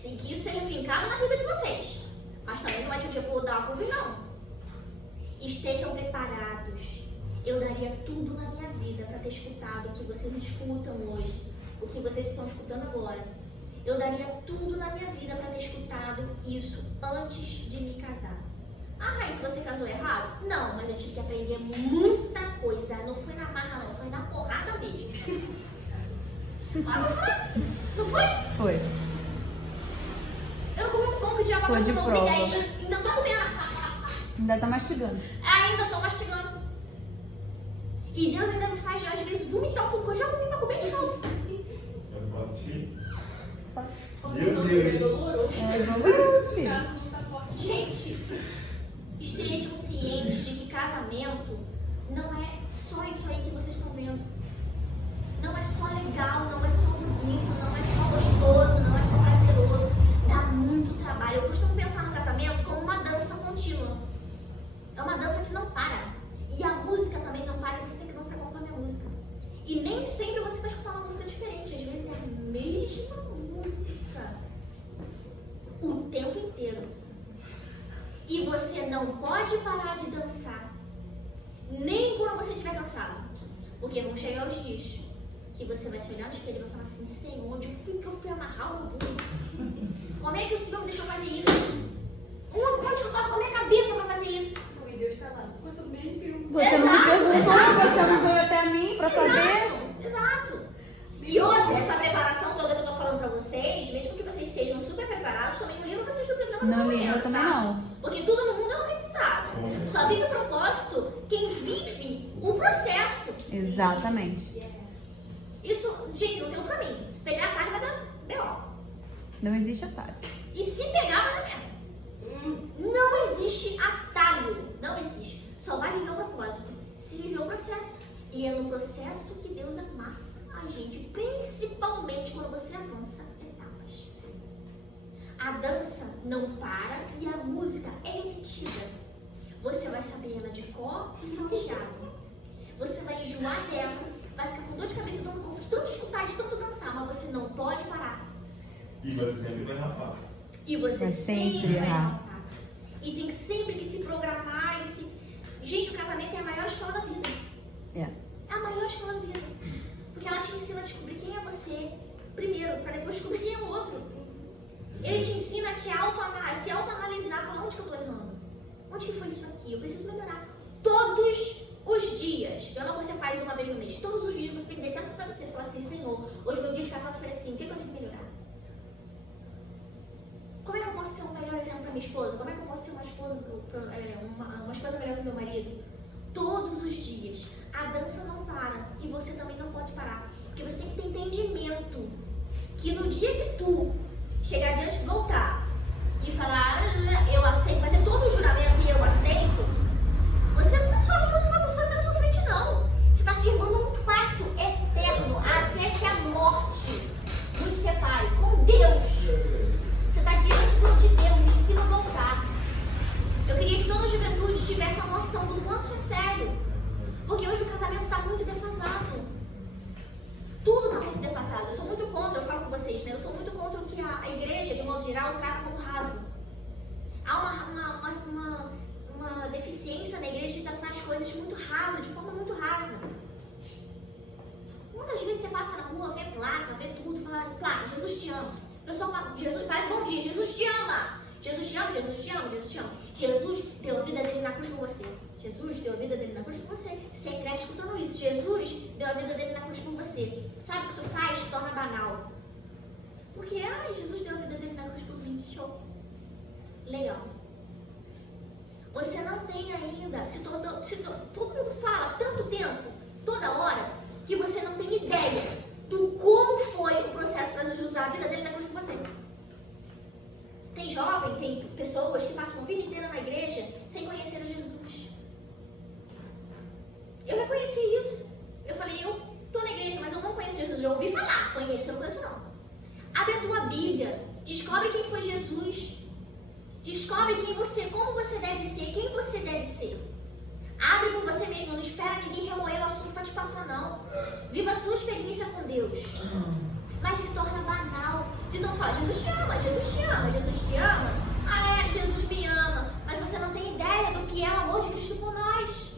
Que isso seja fincado na vida de vocês. Mas também não vai ter um dia para dar uma curva, não. Estejam preparados. Eu daria tudo na minha vida para ter escutado o que vocês escutam hoje, o que vocês estão escutando agora. Eu daria tudo na minha vida para ter escutado isso antes de me casar. Ah, e se você casou errado? Não, mas eu tive que aprender muita coisa. Não foi na marra, não, foi na porrada mesmo. Não foi? Foi. Eu comi um pão que o diabo Foi de passou no prova. 10. Ainda tô comendo. Ainda tá mastigando. Ainda tô mastigando. E Deus ainda me faz, às vezes, vomitar um pouco. Eu já comi pra comer de novo. Eu posso assistir? Meu Deus. É doloroso. É doloroso, O filho. caso não tá forte. Gente, estejam cientes de que casamento não é só isso aí que vocês estão vendo. Não é só legal, não é só bonito, não é só gostoso, não é só prazeroso. Dá muito trabalho. Eu costumo pensar no casamento como uma dança contínua. É uma dança que não para. E a música também não para, você tem que dançar conforme a música. E nem sempre você vai escutar uma música diferente. Às vezes é a mesma música o tempo inteiro. E você não pode parar de dançar, nem quando você estiver cansado. Porque vão chegar os dias que você vai se olhar no espelho e vai falar assim: Senhor, onde eu fui amarrar o meu burro? Como é que o Senhor me deixou fazer isso? Onde eu estava com a minha cabeça para fazer isso? E Deus está lá. Você nem perguntou. Você não me perguntou, você não veio até mim pra saber. Exato. E outra, essa preparação toda que eu tô falando pra vocês, mesmo que vocês sejam super preparados, também não livram vocês do problema do Não casamento, livra também tá? não. Porque tudo no mundo é um aprendizado. Só vive o propósito quem vive o processo. Exatamente. Isso, gente, não tem outro caminho. Pegar atalho vai dar B.O. Não existe atalho. E se pegar, vai dar merda. Não existe atalho. Não existe. Só vai viver o propósito se viver o processo. E é no processo que Deus amassa a gente, principalmente quando você avança etapas. A dança não para e a música é repetida. Você vai saber ela de cor e salteado. Você vai enjoar dela, vai ficar com dor de cabeça, dor no corpo, de tanto escutar, de tanto dançar, mas você não pode parar. E você sempre vai errar passo. E você Vai sempre sempre vai errar. errar um passo. E tem sempre que se programar e se... Gente, o casamento é a maior escola da vida. É. É a maior escola da vida. Porque ela te ensina a descobrir quem é você primeiro, para depois descobrir quem é o outro. Ele te ensina a se autoanalisar, falar onde que eu tô errando. Onde que foi isso aqui? Eu preciso melhorar. Todos os dias. Não é uma coisa que você faz uma vez no mês. Todos os dias você tem que deitar para você e falar assim: Senhor, hoje meu dia de casado foi assim. O que eu tenho que melhorar? Como é que eu posso ser um melhor exemplo para minha esposa? Como é que eu posso ser uma esposa melhor para meu marido? Todos os dias. A dança não para. E você também não pode parar. Porque você tem que ter entendimento que no dia que tu chegar diante do altar e falar: eu aceito, fazer todo o juramento e eu aceito, você não está só ajudando uma pessoa que está na sua frente, não. Você está firmando um pacto eterno até que a morte nos separe com Deus. Você está diante de Deus, em cima do altar. Eu queria que toda a juventude tivesse a noção do quanto isso é sério. Porque hoje o casamento está muito defasado. Tudo está muito defasado. Eu sou muito contra, eu falo com vocês, né? Eu sou muito contra o que a igreja, de modo geral, trata como raso. Há uma deficiência na igreja de tratar as coisas muito raso, de forma muito rasa. Quantas vezes você passa na rua, vê placa, vê tudo, fala: placa, Jesus te ama. O pessoal fala: Jesus, parece bom dia, Jesus te ama. Jesus te ama, Jesus te ama, Jesus te ama. Jesus deu a vida dele na cruz por você. Jesus deu a vida dele na cruz por você. Você cresce escutando isso. Jesus deu a vida dele na cruz por você. Sabe o que isso faz? Torna banal. Porque, Jesus deu a vida dele na cruz por mim. Show. Legal. Você não tem ainda, todo mundo fala tanto tempo, toda hora, que você não tem ideia do como foi o processo para Jesus dar a vida dele na cruz por você. Tem jovem, tem pessoas que passam a vida inteira na igreja sem conhecer a Jesus. Eu reconheci isso. Eu falei: eu tô na igreja, mas eu não conheço Jesus. Eu ouvi falar, conheço, eu não conheço não. Abre a tua Bíblia, descobre quem foi Jesus. Descobre como você deve ser, quem você deve ser. Abre por você mesmo, não espera ninguém remoer o assunto para te passar, não. Viva a sua experiência com Deus. Mas se torna banal. De tanto falar: Jesus te ama, Jesus te ama, Jesus te ama. Jesus me ama. Mas você não tem ideia do que é o amor de Cristo por nós.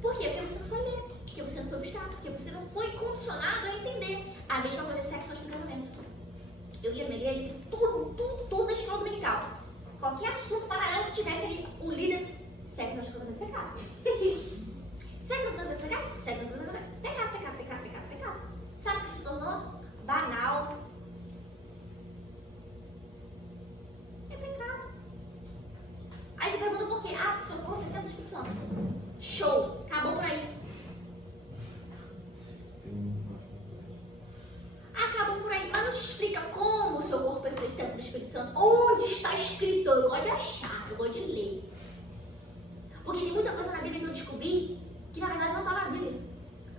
Por quê? Porque você não foi ler, porque você não foi buscar, porque você não foi condicionado a entender. A mesma coisa é sexo antes do casamento. Eu ia na igreja e toda a escola dominical. Qualquer assunto paralelo que tivesse ali, o líder: sexo antes do casamento é pecado. Sexo antes do casamento é pecado? Sexo antes do casamento é pecado, pecado, pecado, pecado, pecado. Sabe o que se tornou? Banal. É pecado. Aí você pergunta por quê? Seu corpo é o templo do Espírito Santo. Show. Acabou por aí. coisa na Bíblia que eu descobri que na verdade não estava na Bíblia.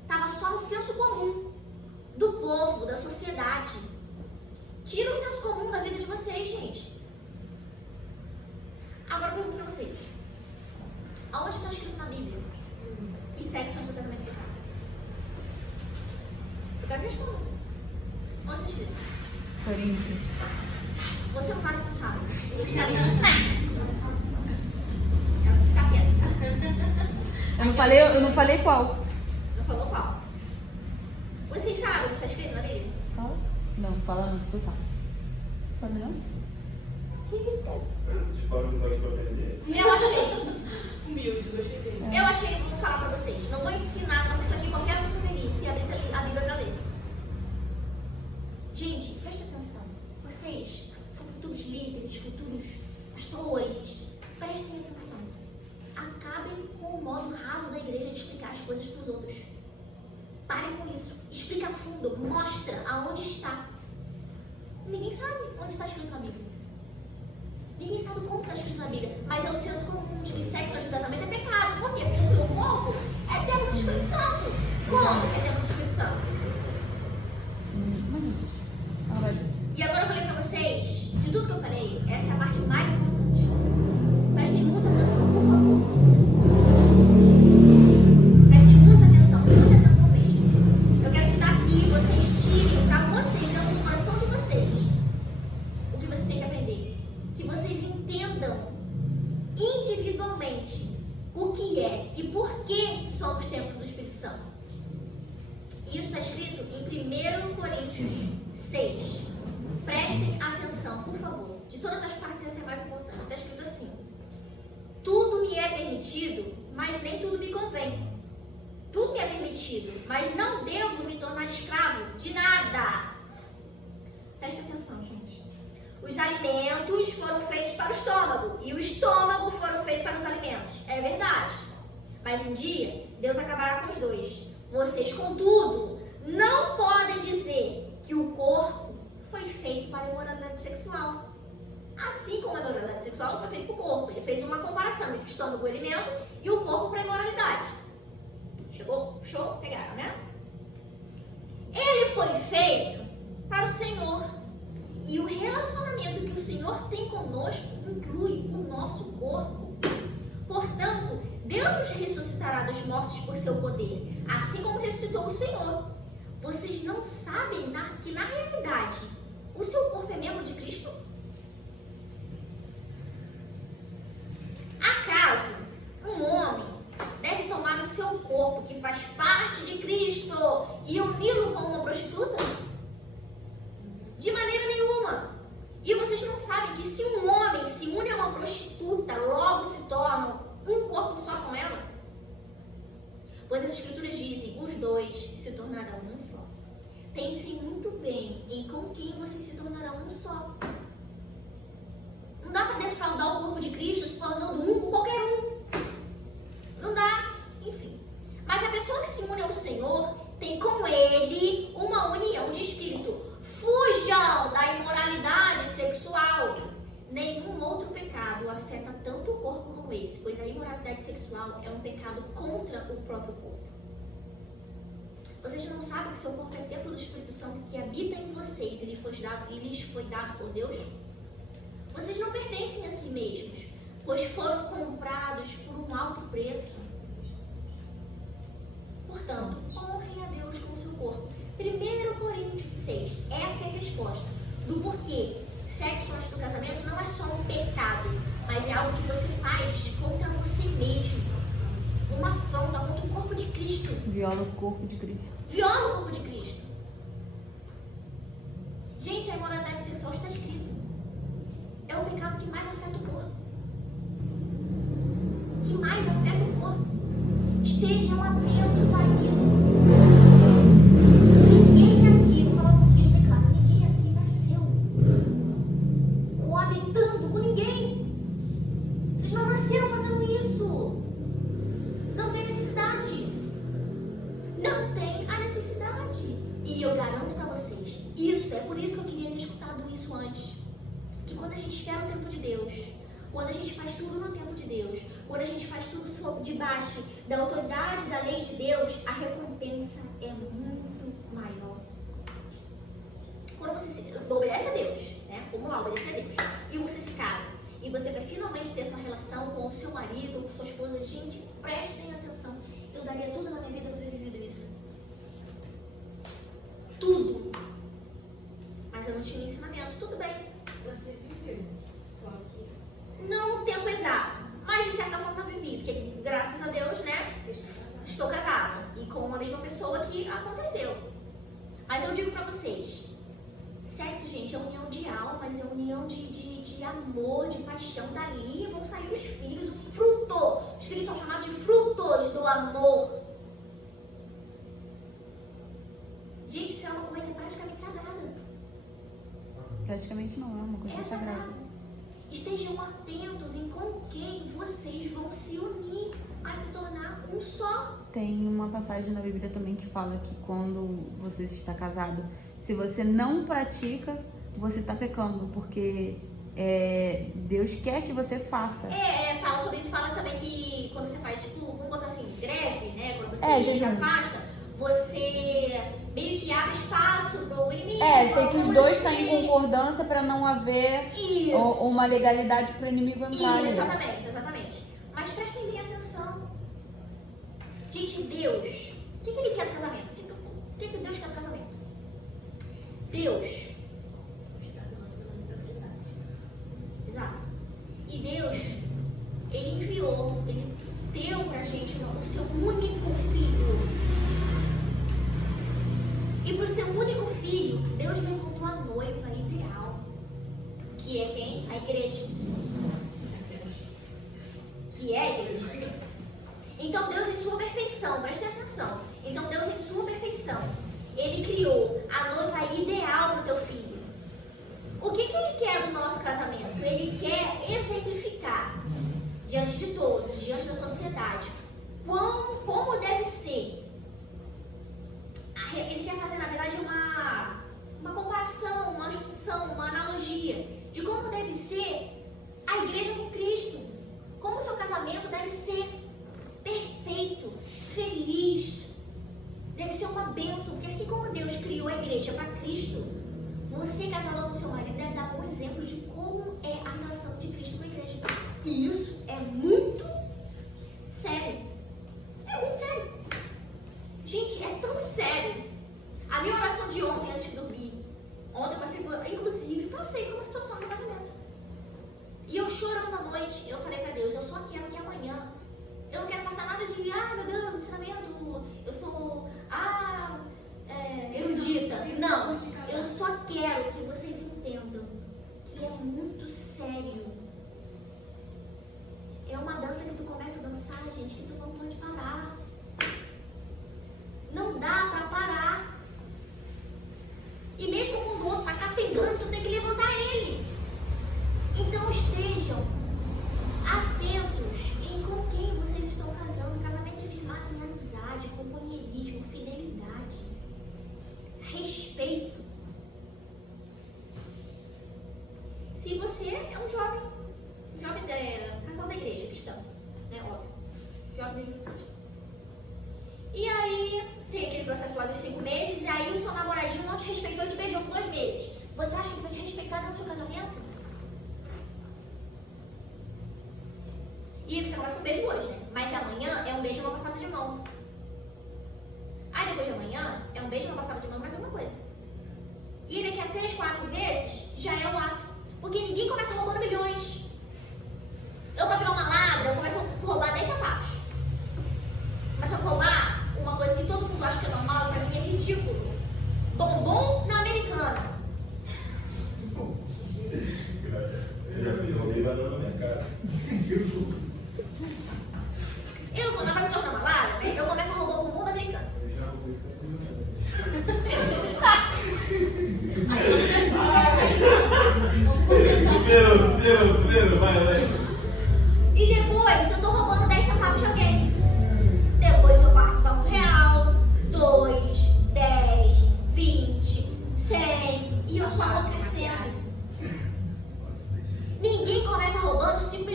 Estava só no senso comum do povo, da sociedade. Tira o senso comum da vida de vocês, gente. Agora eu pergunto pra vocês. Aonde está escrito na Bíblia que sexo antes do casamento é pecado? Eu quero responder. Onde está escrito? Coríntios. Você não para de sabe. Eu te falei, não. Ela vai ficar quieta. Eu não falei qual. Não falou qual. Vocês sabem o que está escrito na Bíblia? Fala? Não, fala não, tu sabe. Sabe não? O que isso é? De forma que eu tô aqui pra aprender. Eu achei. Humilde, gostei dele. Eu achei, vou falar pra vocês. Não vou ensinar, não, que isso aqui qualquer um saberia se abrisse a Bíblia pra ler. Gente, presta atenção. Vocês são futuros líderes, futuros pastores. Prestem atenção. Acabem com o modo raso da igreja de explicar as coisas pros outros. Parem com isso. Explica a fundo. Mostra aonde está. Ninguém sabe onde está escrito na Bíblia. Ninguém sabe como está escrito na Bíblia. Mas é o senso comum de que sexo antes do casamento é pecado. Por quê? Porque o seu corpo é templo do Espírito Santo. Como é templo do Espírito Santo? E agora eu falei pra vocês, de tudo que eu falei, essa é a parte mais importante. Prestem muita atenção, por favor. Prestem muita atenção mesmo. Eu quero que daqui vocês tirem pra vocês, dentro do coração de vocês, o que vocês têm que aprender. Que vocês entendam individualmente o que é e por que somos templo do Espírito Santo. Isso está escrito em 1 Coríntios 6. Prestem atenção, por favor. De todas as partes, essa é a mais importante. Está escrito assim: tudo me é permitido, mas nem tudo me convém. Tudo me é permitido, mas não devo me tornar escravo de nada. Preste atenção, gente. Os alimentos foram feitos para o estômago e o estômago foram feitos para os alimentos. É verdade. Mas um dia, Deus acabará com os dois. Vocês, contudo, não podem dizer que o corpo foi feito para a imoralidade sexual. Assim como a imoralidade sexual foi feita para o corpo. Ele fez uma comparação entre o estômago, o alimento, e o corpo para a imoralidade. Chegou? Show? Pegaram, né? Ele foi feito para o Senhor. E o relacionamento que o Senhor tem conosco inclui o nosso corpo. Portanto, Deus nos ressuscitará dos mortos por seu poder, assim como ressuscitou o Senhor. Vocês não sabem que na realidade o seu corpo é membro de Cristo? Acaso um homem deve tomar o seu corpo, que faz parte de Cristo, e uni-lo com uma prostituta? De maneira nenhuma. E vocês não sabem que se um homem se une a uma prostituta, logo se tornam um corpo só com ela? Pois as escrituras dizem, os dois se tornarão um só. Pensem muito bem em com quem vocês se tornarão um só. Não dá para defraudar o corpo de Cristo se tornando um com qualquer um. Não dá. Enfim. Mas a pessoa que se une ao Senhor tem com Ele uma união de espírito. Fujam da imoralidade sexual. Nenhum outro pecado afeta tanto o corpo como esse, pois a imoralidade sexual é um pecado contra o próprio corpo. Vocês não sabem que seu corpo é templo do Espírito Santo que habita em vocês e lhes foi dado por Deus? Vocês não pertencem a si mesmos, pois foram comprados por um alto preço. Portanto, honrem a Deus com o seu corpo. 1 Coríntios 6, essa é a resposta do porquê sexo antes do casamento não é só um pecado, mas é algo que você faz contra você mesmo. Uma afronta contra o corpo de Cristo. Viola o corpo de Cristo. Viola o corpo de Cristo. Gente, a imoralidade sexual está escrito. É o pecado que mais afeta o corpo. Que mais afeta o corpo. Estejam atentos a isso. Ninguém aqui, vou falar português bem claro, ninguém aqui nasceu coabitando com ninguém. Vocês não nasceram fazendo isso. Não tem necessidade. Não tem a necessidade. E eu garanto pra vocês, isso é por isso que eu queria ter escutado isso antes. Que quando a gente espera o tempo de Deus, quando a gente faz tudo no tempo de Deus, quando a gente faz tudo debaixo da autoridade da lei de Deus, a recompensa é muito maior. Quando você obedece a Deus, né? Como lá, obedece a Deus, e você se casa, e você vai finalmente ter sua relação com o seu marido, com sua esposa, gente, prestem atenção. Eu daria tudo na minha vida para ter vivido isso. Tudo. Mas eu não tinha ensinamento, tudo bem. Você viveu, só que... Não no tempo exato, mas de certa forma eu vivi, porque graças a Deus, né, estou casada e com uma mesma pessoa que aconteceu. Mas eu digo pra vocês, sexo, gente, é união de almas, é união de amor, de paixão. Dali vão sair os filhos, o fruto. Os filhos são chamados de frutos do amor. Gente, isso é uma coisa praticamente sagrada. Praticamente não, é uma coisa sagrada. Sagrado. Estejam atentos em com quem vocês vão se unir para se tornar um só. Tem uma passagem na Bíblia também que fala que quando você está casado, se você não pratica, você está pecando, porque Deus quer que você faça. Fala sobre isso, fala também que quando você faz, tipo, vamos botar assim, greve, né? Quando você se afasta, você meio que abre espaço pro inimigo. Tem que os dois estarem em concordância para não haver uma legalidade para o inimigo entrar. Exatamente. Mas prestem bem atenção. Gente, Deus, o que ele quer do casamento? O que Deus quer do casamento? Deus. Exato. E Deus, ele enviou, ele deu pra gente o seu único filho. E pro seu único filho, Deus levantou a noiva ideal. Que é quem? A igreja. Que é a igreja. Então Deus em sua perfeição, prestem atenção. Então Deus em sua perfeição, ele criou a noiva ideal pro teu filho. O que ele quer do nosso casamento? Ele quer exemplificar diante de todos, diante da sociedade, como deve ser. Ele quer fazer, na verdade, uma comparação, uma junção, uma analogia de como deve ser a igreja com Cristo. Como o seu casamento deve ser perfeito, feliz. Deve ser uma bênção, porque assim como Deus criou a igreja para Cristo, você, casado com seu marido, deve dar um exemplo de como é a relação de Cristo com a igreja. E isso é muito sério. É muito sério. Gente, é tão sério. A minha oração de ontem, antes de dormir, ontem eu passei por uma situação do casamento. E eu chorando à noite, eu falei pra Deus, eu só quero que amanhã, eu não quero passar nada de, meu Deus, ensinamento, eu sou, erudita. Não, eu só quero que vocês entendam que é muito sério. É uma dança que tu começa a dançar, gente, que tu não pode parar. Não dá pra parar. E mesmo quando o outro tá capengando, tu tem que levantar ele. Então estejam atentos em com quem vocês estão casando. O casamento é firmado em amizade, companheirismo, fidelidade, respeito. Se você é um jovem casal da igreja cristã, né? Óbvio, jovem da juventude. E aí tem aquele processo lá dos 5 meses, e aí o seu namoradinho não te respeitou e te beijou por 2 meses. Você acha que vai te respeitar dentro do seu casamento? E você começa com um beijo hoje, né? Mas amanhã é um beijo e uma passada de mão. Aí depois de amanhã é um beijo e uma passada de mão, mais uma coisa. E daqui a 3, 4 vezes já é um ato. Porque ninguém começa roubando milhões. Eu, pra virar uma ladra, eu começo a roubar 10 sapatos. Começo a roubar uma coisa que todo mundo acha que é normal, pra mim é ridículo. Bombom na Americana. Eu roubei banana no mercado. Eu vou pra me tornar uma ladra, né? Eu começo a roubar o bombom da Americana. Fudeu, vai. E depois eu tô roubando 10 centavos de alguém. Depois eu parto pra R$1, 2, 10, 20, 100 e eu só vou crescendo. Ninguém começa roubando 5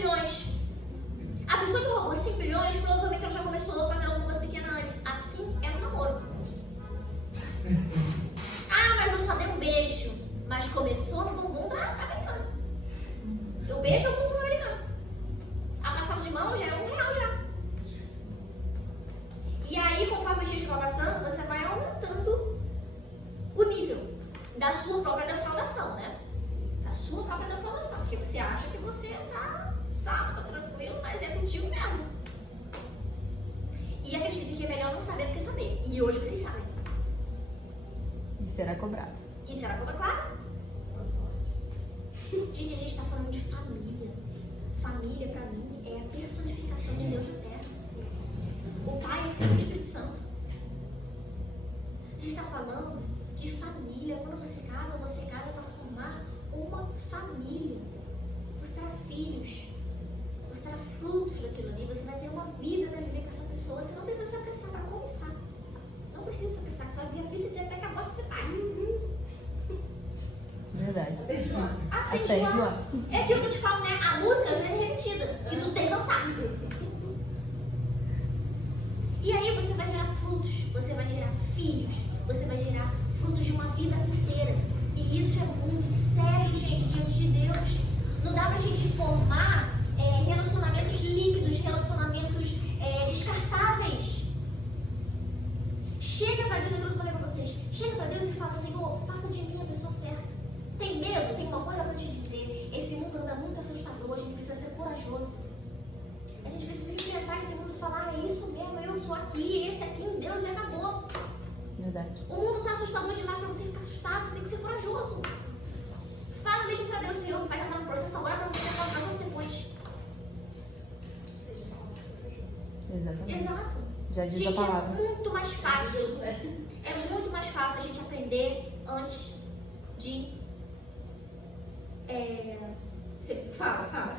sua própria defraudação, né? Da sua própria defraudação. Porque você acha que você tá safo, tá tranquilo, mas é contigo mesmo. E acredito que é melhor não saber do que saber. E hoje vocês sabem. E será cobrado. E será cobrado, claro. Boa sorte. Gente, a gente tá falando de família. Família, pra mim, é a personificação de Deus na Terra. O Pai, o Filho e o Espírito Santo. A gente tá falando de família. Quando você casa pra formar uma família. Você terá filhos. Você terá frutos daquilo ali. Você vai ter uma vida pra viver com essa pessoa. Você não precisa se apressar pra começar. Não precisa se apressar. Você vai viver a vida até que a morte separe. Verdade. Até enjoar. Até enjoar. É aquilo que eu te falo, né? A música às vezes é repetida. E tu tem que dançar. E aí você vai gerar frutos. Você vai gerar filhos. Você vai gerar frutos de uma vida inteira. E isso é muito sério, gente, diante de Deus. Não dá pra gente formar relacionamentos líquidos, relacionamentos descartáveis. Chega pra Deus, aquilo que eu falei pra vocês. Chega pra Deus e fala, Senhor, faça de mim a pessoa certa. Tem medo? Tem uma coisa pra te dizer. Esse mundo anda muito assustador, a gente precisa ser corajoso. A gente precisa enfrentar esse mundo e falar, é isso mesmo, eu sou aqui, esse aqui em Deus e acabou. Verdade. O mundo tá assustador demais pra você ficar assustado, você tem que ser corajoso. Fala mesmo pra Deus, Senhor, vai estar no processo agora pra não ter processo depois. Exatamente. Exato. Já diz Gente, a palavra. é muito mais fácil. É muito mais fácil a gente aprender antes de. Fala.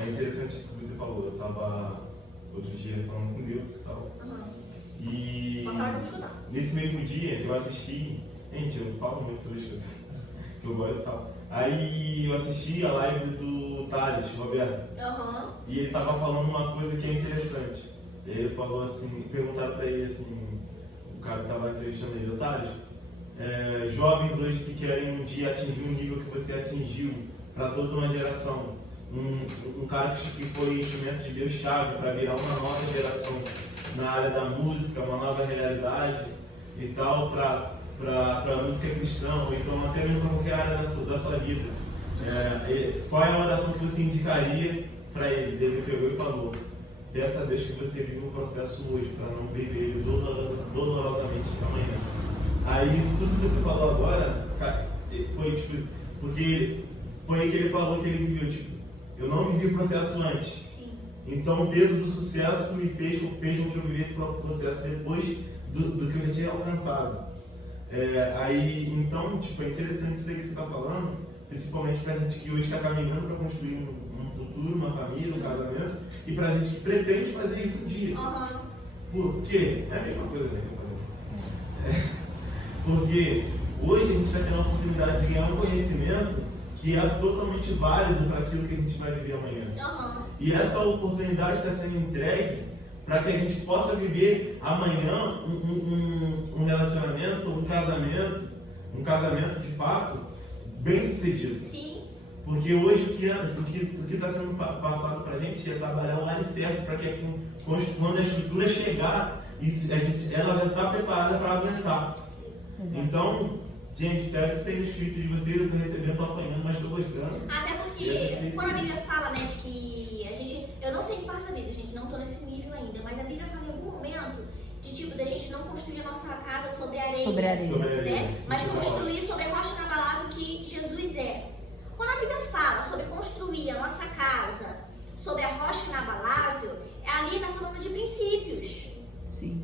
É interessante isso que você falou. Eu tava outro dia falando com Deus e tal. Uhum. E Pode falar que eu vou escutar. nesse mesmo dia eu assisti. Gente, eu falo muito sobre as coisas que eu gosto e tal. Aí eu assisti a live do Thales, Roberto. Uhum. E ele tava falando uma coisa que é interessante. Ele falou assim, perguntaram pra ele assim, o cara que tava entrevistando ele, Thales, jovens hoje que querem um dia atingir um nível que você atingiu para toda uma geração. Um cara que foi instrumento de Deus chave para virar uma nova geração na área da música, uma nova realidade e tal, para a música cristã, ou então até mesmo para qualquer área da sua vida. Qual é a oração que você indicaria para eles? Ele pegou e falou, peça a Deus que você vive um processo hoje, para não viver ele dolorosamente amanhã. Aí isso tudo que você falou agora, foi tipo, porque foi aí que ele falou que ele viveu, tipo, eu não vivi o processo antes. Sim. Então o peso do sucesso me fez com que eu vivesse o processo depois do que eu já tinha alcançado. Então, tipo, é interessante isso aí que você está falando, principalmente para a gente que hoje está caminhando para construir um futuro, uma família, um casamento, e para a gente que pretende fazer isso um dia. Uhum. Por quê? É a mesma coisa que eu falei. Porque hoje a gente está tendo a oportunidade de ganhar um conhecimento que é totalmente válido para aquilo que a gente vai viver amanhã. Uhum. E essa oportunidade está sendo entregue para que a gente possa viver amanhã um relacionamento, um casamento de fato bem sucedido. Sim. Porque hoje o que está sendo passado para a gente é trabalhar o alicerce para que quando a estrutura chegar, ela já está preparada para aguentar. Exato. Então, gente, espero que isso tenha escrito de vocês. Eu estou recebendo, estou apanhando, mas estou gostando. Até porque quando a Bíblia fala, né, de que a gente. Eu não sei em parte da Bíblia, gente, não estou nesse nível ainda, mas a Bíblia fala em algum momento de tipo da gente não construir a nossa casa sobre areia. Sobre areia. Né? Mas construir sobre a rocha inabalável que Jesus é. Quando a Bíblia fala sobre construir a nossa casa sobre a rocha inabalável, ali está falando de princípios. Sim.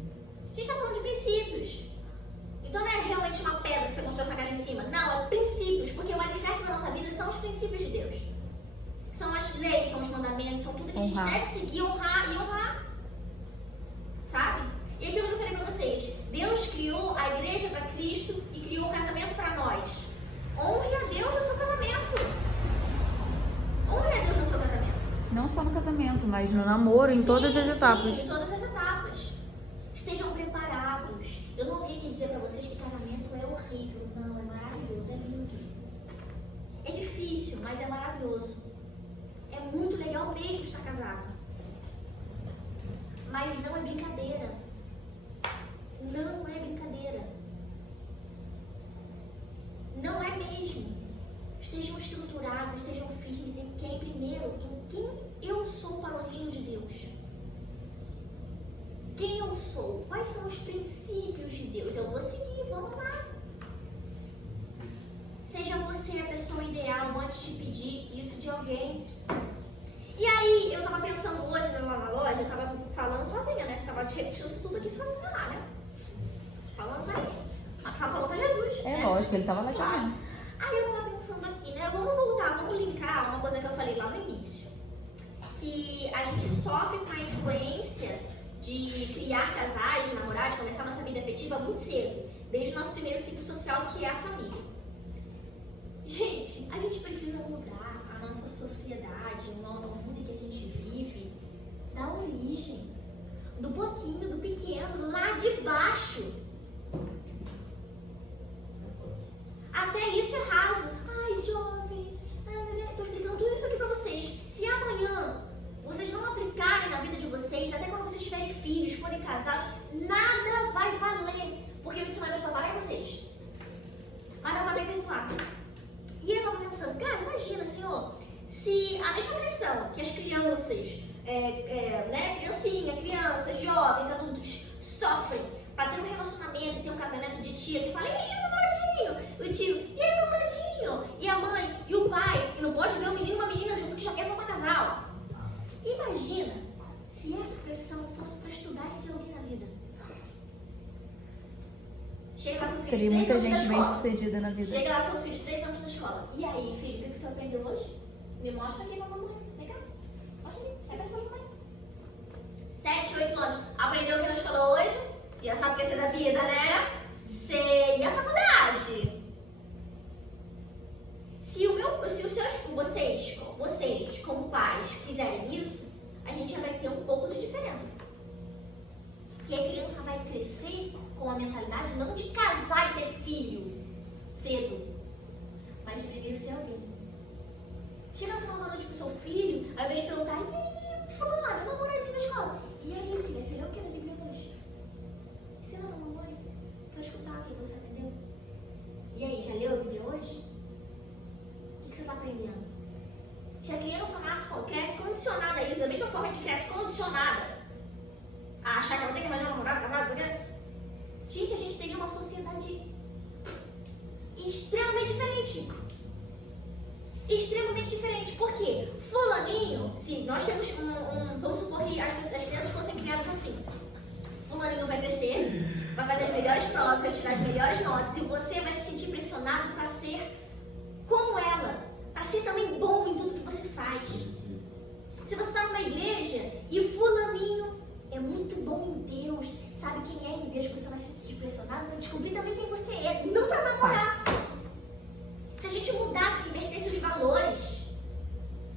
A gente está falando de princípios. Então não é realmente uma pedra que você constrói sua casa em cima. Não, é princípios, porque o alicerce da nossa vida são os princípios de Deus. São as leis, são os mandamentos, são tudo que a gente deve seguir, honrar e honrar. Sabe? E aquilo que eu falei pra vocês, Deus criou a igreja para Cristo e criou o casamento para nós. Honre a Deus no seu casamento. Honre a Deus no seu casamento. Não só no casamento, mas no namoro, em todas as etapas. Sim, em todas as etapas. Estejam preparados. Eu não vim aqui dizer pra vocês que casamento é horrível. Não, é maravilhoso, é lindo. É difícil, mas é maravilhoso. É muito legal mesmo estar casado. Mas não é brincadeira. Não é brincadeira. eu sou? Quais são os princípios de Deus? Eu vou seguir, vamos lá. Seja você a pessoa ideal antes de pedir isso de alguém. E aí, eu tava pensando hoje lá na loja, eu tava falando sozinha, né? Tava repetindo isso tudo aqui sozinha lá, né? Falando pra ele. Tava falando pra Jesus. É né? lógico, ele tava lá Claro. já. Aí eu tava pensando aqui, né? Vamos voltar, vamos linkar uma coisa que eu falei lá no início. Que a gente sofre com a influência de criar casais, de namorar, de começar a nossa vida afetiva muito cedo. Desde o nosso primeiro ciclo social, que é a família. Gente, a gente precisa mudar a nossa sociedade, o mundo que a gente vive, da origem, do pouquinho, do pequeno, lá de baixo. Até isso é raso. Ai, jovens, tô explicando tudo isso aqui pra vocês. Se amanhã vocês não aplicarem na vida de vocês, até quando vocês tiverem filhos, forem casados, nada vai valer. Porque o ensinamento vai parar em vocês. Mas não vai perpetuar. E eu tava pensando, cara, imagina, Senhor, se a mesma pressão que as crianças, né, crianças, jovens, adultos, sofrem para ter um relacionamento e ter um casamento de tia que fala, e aí, namoradinho? O tio, e aí, namoradinho? E a mãe, e o pai, e não pode ver um menino e uma menina junto que já quer formar casal. Imagina se essa pressão fosse para estudar e ser alguém na vida. Chega lá, seu filho, Teria 3 muita anos na gente bem escola. sucedida na vida. Chega lá, seu filho, de 3 anos na escola. E aí, filho, o que o senhor aprendeu hoje? Me mostra aqui pra mamãe. Vem cá. Mostra aqui. É pra mamãe. 7, 8 anos. Aprendeu o que na escola hoje? Já sabe o que é ser da vida, né? Sei. E a faculdade? Se vocês, como pais, fizerem isso, a gente já vai ter um pouco de diferença. Porque a criança vai crescer com a mentalidade não de casar e ter filho cedo, mas de primeiro ser alguém. Chega no final da noite com seu filho, ao invés de perguntar, e aí, fulano, namoradinho da escola? E aí, filha, você leu o que na Bíblia hoje? Ensina pra mamãe, pra eu escutar o que você aprendeu. E aí, já leu a Bíblia hoje? O que você tá aprendendo? Se a criança cresce condicionada a isso, da mesma forma que cresce condicionada a achar que ela tem que arranjar um namorado, casado, né? Gente, a gente teria uma sociedade extremamente diferente. Extremamente diferente. Por quê? Fulaninho, se nós temos vamos supor que as crianças fossem criadas assim. Fulaninho vai crescer, vai fazer as melhores provas, vai tirar as melhores notas, e você vai se sentir pressionado para ser como ela, para ser também bom em tudo que você faz. Se você está numa igreja e fulaninho é muito bom em Deus, sabe quem é em Deus, você vai se sentir pressionado para descobrir também quem você é, não para namorar. Se a gente mudasse, invertesse os valores,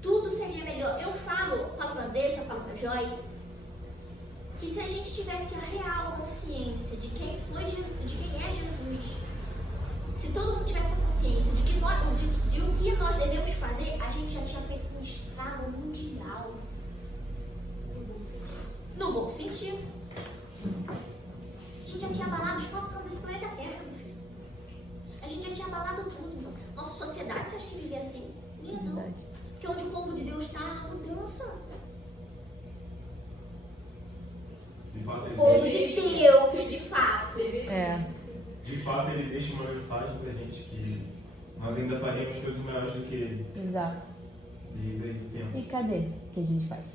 tudo seria melhor. Eu falo para a Andressa, eu falo para a Joyce, que se a gente tivesse a real consciência de quem foi Jesus, de quem é Jesus, se todo mundo tivesse a consciência de o que nós devemos fazer, a gente já tinha feito um estrago mundial. No bom sentido. A gente já tinha abalado os 4 cantos desse planeta Terra, meu filho. A gente já tinha abalado tudo, meu. Nossa sociedade, você acha que vive assim? Minha não. Porque onde o povo de Deus está, a mudança. O povo de Deus, de fato. É. De fato, ele deixa uma mensagem pra gente que nós ainda faremos coisas maiores do que ele. Exato. Diz aí, tempo. E cadê o que a gente faz?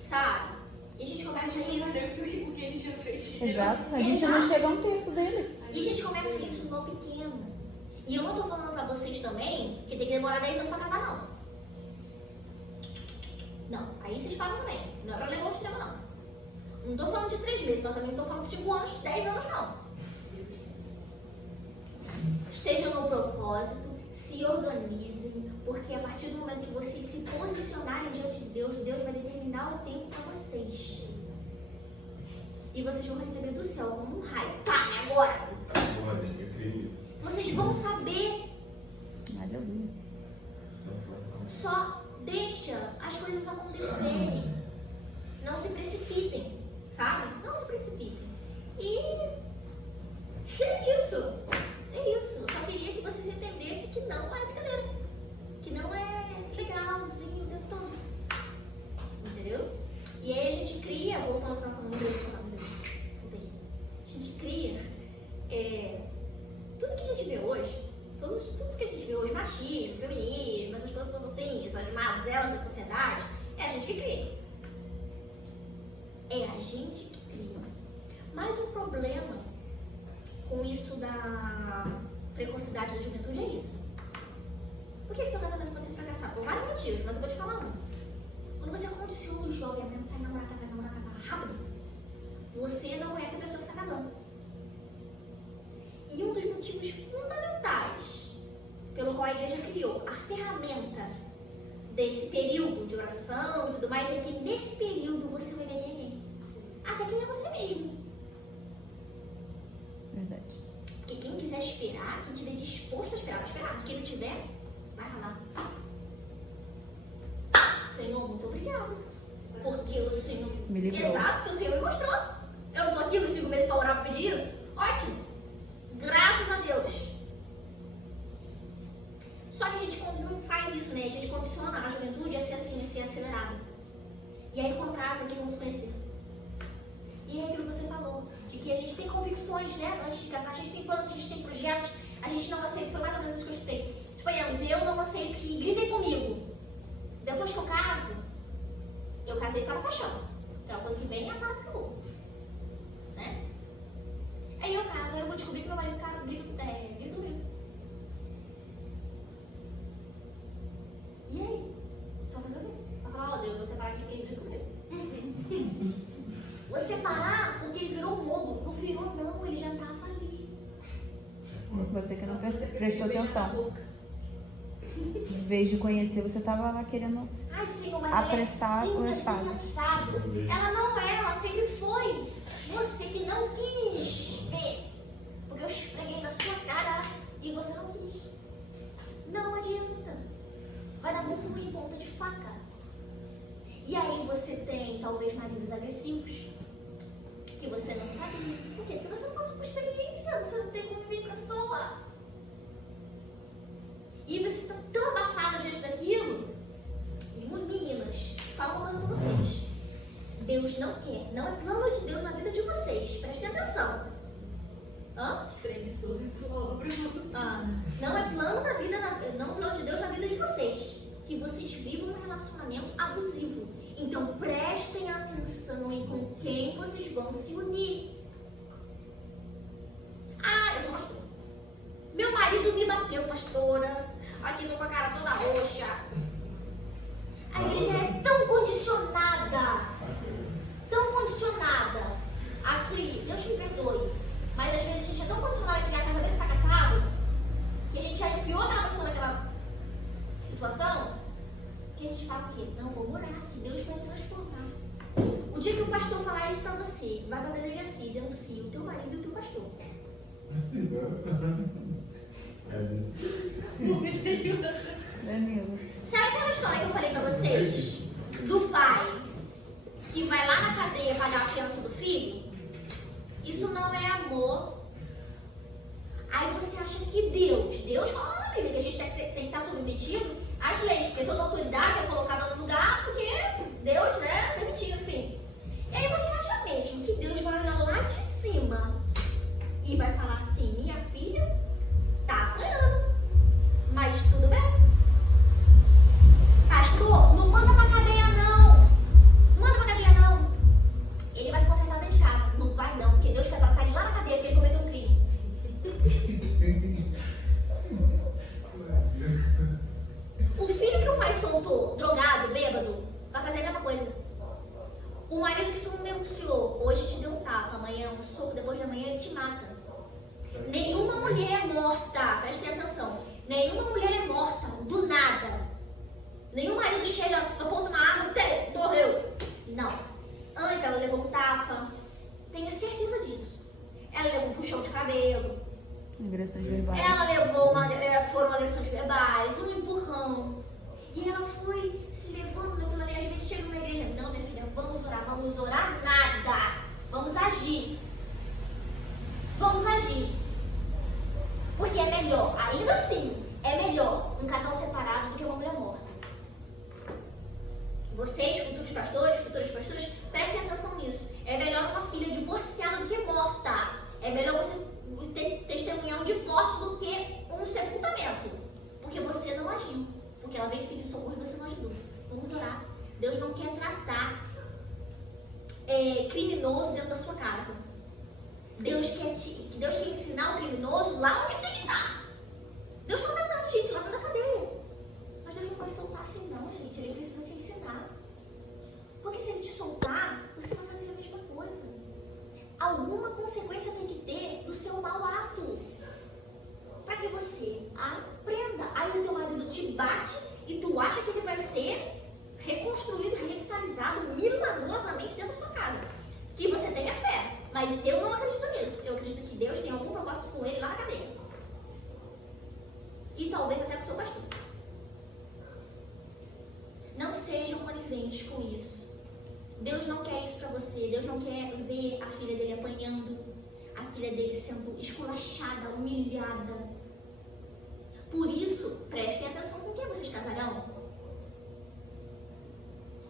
Sabe? E a gente começa isso. O que ele já fez. Exato. A gente não chega a um terço dele. E a gente começa isso no pequeno. E eu não tô falando pra vocês também que tem que demorar 10 anos pra casar, não. Não, aí vocês falam também. Não é pra levar o extremo, não. Não tô falando de 3 meses, mas também não tô falando de 5 anos, 10 anos, não. Estejam no propósito, se organizem, porque a partir do momento que vocês se posicionarem diante de Deus, Deus vai determinar o tempo para vocês. E vocês vão receber do céu como um raio. Pá, agora! Olha, eu creio nisso. Vocês vão saber. Aleluia. Só deixa as coisas acontecerem. Não se precipitem, sabe? Não se precipitem. E é isso. É isso. Eu só queria que vocês entendessem que não é brincadeira. Que não é legalzinho o tempo todo. Entendeu? E aí a gente cria, voltando para a família, É a gente que cria. Mas o problema com isso da precocidade da juventude é isso. Por que seu casamento pode ser fracassado? Por vários motivos, mas eu vou te falar um. Quando você condiciona o jovem a pensar em namorar, casar rápido, você não conhece a pessoa que está casando. E um dos motivos fundamentais pelo qual a igreja criou a ferramenta desse período de oração e tudo mais é que nesse período você vai ver ninguém. Até quem é você mesmo. Verdade. Porque quem quiser esperar, quem estiver disposto a esperar, vai esperar. Quem não tiver, vai ralar. Senhor, muito obrigada. Porque o Senhor... Me livrou. Exato, porque o Senhor me mostrou. Eu não tô aqui nos 5 meses para orar para pedir isso? Ótimo. Graças a Deus. Só que a gente não faz isso, né? A gente condiciona a juventude a ser assim, a ser acelerado. E aí quando casa, quem vão se conhecer? E é aquilo que você falou, de que a gente tem convicções, né? Antes de casar, a gente tem planos, a gente tem projetos, a gente não aceita, foi mais ou menos isso que eu escutei. Suponhamos, eu não aceito que gritem comigo. Depois que eu caso, eu casei para a paixão. Então a coisa que vem é a paz que acabou. Né? Aí eu caso, aí eu vou descobrir que meu marido grita comigo. E aí? Então fazer o quê? Vai falar, ó Deus, vou separar aqui porque ele grita comigo. Vou separar porque ele virou mudo. Não virou não, ele já estava ali. Você que não prestou atenção. Em vez de conhecer, você estava lá querendo Ai, Senhor, mas apressar o ela é espaço. assim, assado. Ela não é, ela sempre foi. Você que não quis ver. Porque eu esfreguei na sua cara e você não quis. Não adianta. Vai dar muito ruim em ponta de faca. E aí você tem, talvez, maridos agressivos que você não sabia. Por quê? Porque você não passou por experiência, você não tem convivência com a pessoa. E você está tão abafada diante daquilo. E meninas, fala uma coisa pra vocês. Deus não quer, não é plano de Deus na vida de vocês. Prestem atenção. Hã? Preguiçoso em sua obra. Não é plano da vida, não é plano de Deus na vida de vocês. Que vocês vivam um relacionamento abusivo. Então prestem atenção em com quem vocês vão se unir. Eu sou pastor. Meu marido me bateu, pastora. Aqui tô com a cara toda roxa. A igreja é tão condicionada. Tão condicionada a criar. Deus me perdoe. Mas às vezes a gente é tão condicionado a criar casamento fracassado que a gente já enfiou aquela pessoa naquela situação que a gente fala o quê? Não, vou morar aqui, Deus vai transformar. O dia que o pastor falar isso pra você, vai pra delegacia e denuncia o teu marido e o teu pastor. Danilo. Sabe aquela história que eu falei pra vocês? Do pai que vai lá na cadeia pagar a fiança do filho? Isso não é amor. Aí você acha que Deus fala lá na Bíblia que a gente tem que estar submetido às leis, porque toda autoridade é colocada no lugar porque Deus, né, permitiu, enfim. E aí você acha mesmo que Deus vai olhar lá de cima e vai falar assim, minha filha tá apanhando, mas tudo bem. Pastor, não manda pra cadeia não. Não manda pra cadeia não. Ele vai se consertar dentro de casa. Não vai não, porque Deus quer tratar ele lá na cadeia porque ele cometeu um crime. O filho que o pai soltou, drogado, bêbado, vai fazer a mesma coisa. O marido que tu não denunciou, hoje te deu um tapa, amanhã um soco, depois de amanhã ele te mata. Nenhuma mulher é morta, prestem atenção. Nenhuma mulher é morta, do nada. Nenhum marido chega, aponta uma arma, morreu. Não. Antes ela levou um tapa. Tenha certeza disso. Ela levou um puxão de cabelo. Agressões verbais. Ela levou foram agressões verbais, um empurrão. E ela foi se levando naquilo ali. Às vezes chega numa igreja, não, minha filha, vamos orar nada. Vamos agir. Vamos agir. Porque é melhor, ainda assim, é melhor um casal separado do que uma mulher morta. Vocês, futuras pastoras, prestem atenção nisso. É melhor uma filha divorciada do que morta. É melhor você testemunhar um divórcio do que um sepultamento. Porque você não agiu. Porque ela veio te pedir socorro e você não ajudou. Vamos orar. Deus não quer tratar criminoso dentro da sua casa. Deus quer ensinar o criminoso lá onde ele tem que estar. Deus não vai dar gente lá na cadeia. Mas Deus não vai soltar assim não, gente. Ele precisa te ensinar. Porque se ele te soltar, você vai fazer a mesma coisa. Alguma consequência tem que ter do seu mau ato. Para que você aprenda. Aí o teu marido te bate e tu acha que ele vai ser reconstruído, revitalizado milagrosamente dentro da sua casa. Que você tenha fé. Mas eu não acredito nisso. Eu acredito que Deus tem algum propósito com ele lá na cadeia. E talvez até com o seu pastor. Não sejam coniventes com isso. Deus não quer isso pra você. Deus não quer ver a filha dele apanhando. A filha dele sendo esculachada, humilhada. Por isso, prestem atenção com quem vocês casarão.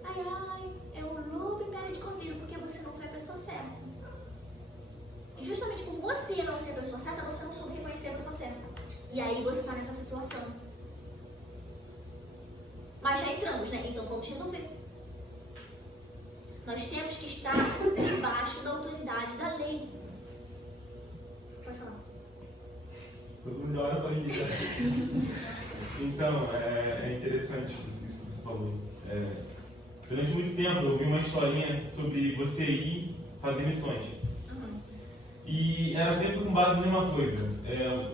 Ai, é um lobo em pele de cordeiro porque você não foi a pessoa certa. E justamente por você não ser a pessoa certa, você não soube reconhecer a pessoa certa. E aí você tá nessa situação. Mas já entramos, né? Então vamos resolver. Nós temos que estar debaixo da autoridade da lei. Pode falar. Todo mundo olha para ele. Então, é interessante isso que você falou. Durante muito tempo eu vi uma historinha sobre você ir fazer missões. E era sempre com base em uma coisa.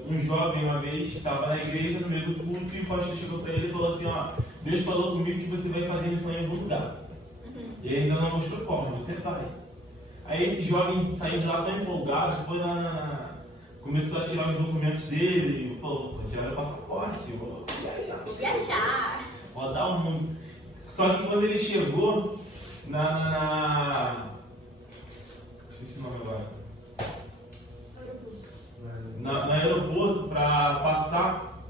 Um jovem uma vez estava na igreja, no meio do culto, e o pastor chegou para ele e falou assim, ó, Deus falou comigo que você vai fazer missão em algum lugar. E ele ainda não mostrou qual, mas você vai. Aí esse jovem saiu de lá tão empolgado, foi lá começou a tirar os documentos dele, falou, vou tirar o passaporte, vou viajar. Vou dar o mundo. Só que quando ele chegou esqueci o nome agora. No aeroporto para passar,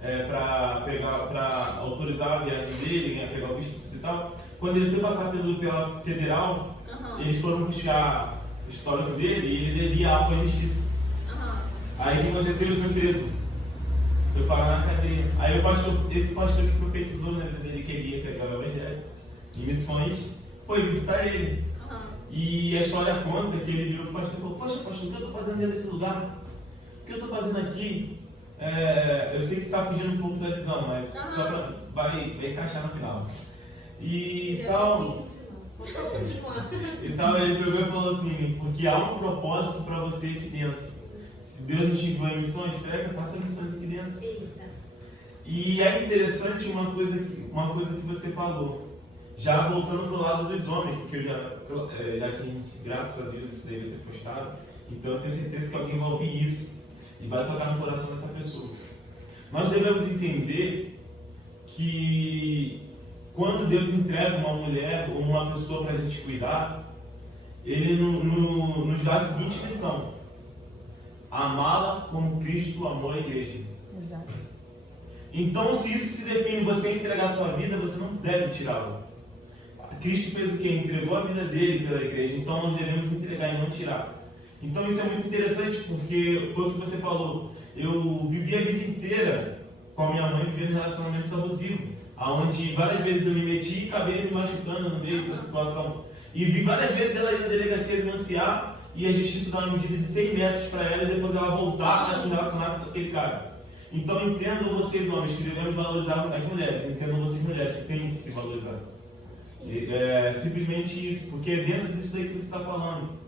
para autorizar a viagem dele, né, pegar o visto e tal. Quando ele foi passar pela federal, eles foram puxar o histórico dele e ele devia algo à justiça. Aí o que aconteceu? Ele foi preso. Foi parar na cadeia. Aí esse pastor que profetizou na vida dele, queria pegar o evangelho em missões, foi visitar ele. E a história conta que ele virou para o pastor e falou, poxa pastor, o que eu estou fazendo nesse lugar? O que eu estou fazendo aqui? Eu sei que está fugindo um pouco da visão, mas só para vai encaixar no final. E tal. Então ele pegou e falou assim, porque há um propósito para você aqui dentro. Se Deus nos enviou em missões, faça missões aqui dentro. E é interessante uma coisa que você falou. Já voltando para o lado dos homens, porque eu já que graças a Deus isso daí vai ser postado, então eu tenho certeza que alguém vai ouvir isso e vai tocar no coração dessa pessoa. Nós devemos entender que quando Deus entrega uma mulher ou uma pessoa para a gente cuidar, Ele nos dá a seguinte missão: amá-la como Cristo amou a igreja. Exato. Então, se isso se define você entregar a sua vida, você não deve tirá-la. Cristo fez o quê? Entregou a vida dele pela igreja, então nós devemos entregar e não tirar. Então isso é muito interessante, porque foi o que você falou. Eu vivi a vida inteira com a minha mãe vivendo relacionamentos abusivos, onde várias vezes eu me meti e acabei me machucando no meio da situação. E vi várias vezes ela ir na delegacia denunciar e a justiça dar uma medida de 100 metros para ela e depois ela voltar a se relacionar com aquele cara. Então entendam vocês homens que devemos valorizar as mulheres, entendam vocês mulheres que têm que se valorizar. Simplesmente isso, porque é dentro disso aí que você está falando.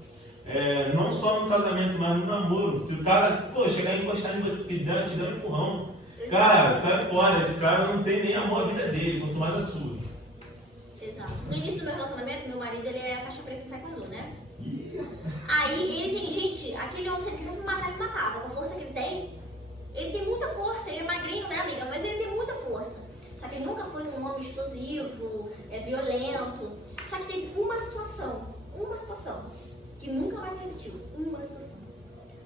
Não só no casamento, mas no namoro. Se o cara chegar e encostar em você, te dá um empurrão, cara, sai fora. Esse cara não tem nem amor à vida dele, quanto mais a sua. Exato. No início do meu relacionamento, meu marido ele é faixa preta em taekwondo, né? Aí ele tem, gente, aquele homem, se ele quisesse me matar, ele matava. Com a força que ele tem muita força. Ele é magrinho, né, amiga? Mas ele tem muita força. Só que ele nunca foi um homem explosivo, violento. Só que teve uma situação que nunca mais se repetiu. Uma situação.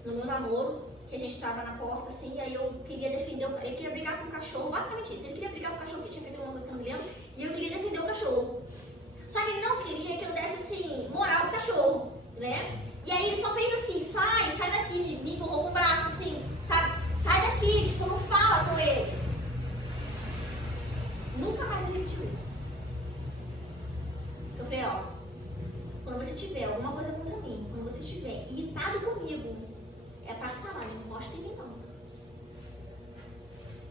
No meu namoro, que a gente estava na porta, assim, e aí eu queria defender, ele queria brigar com o cachorro, basicamente isso. Ele queria brigar com o cachorro, que tinha feito alguma coisa que eu não me lembro, e eu queria defender o cachorro. Só que ele não queria que eu desse, assim, moral pro cachorro, né? E aí ele só fez assim, sai daqui, me empurrou com o braço, assim, sabe? Sai daqui, tipo, não fala com ele. Nunca mais ele repetiu isso. Eu falei, quando você tiver alguma coisa contra mim, quando você estiver irritado comigo, é pra falar, não encosta em mim não.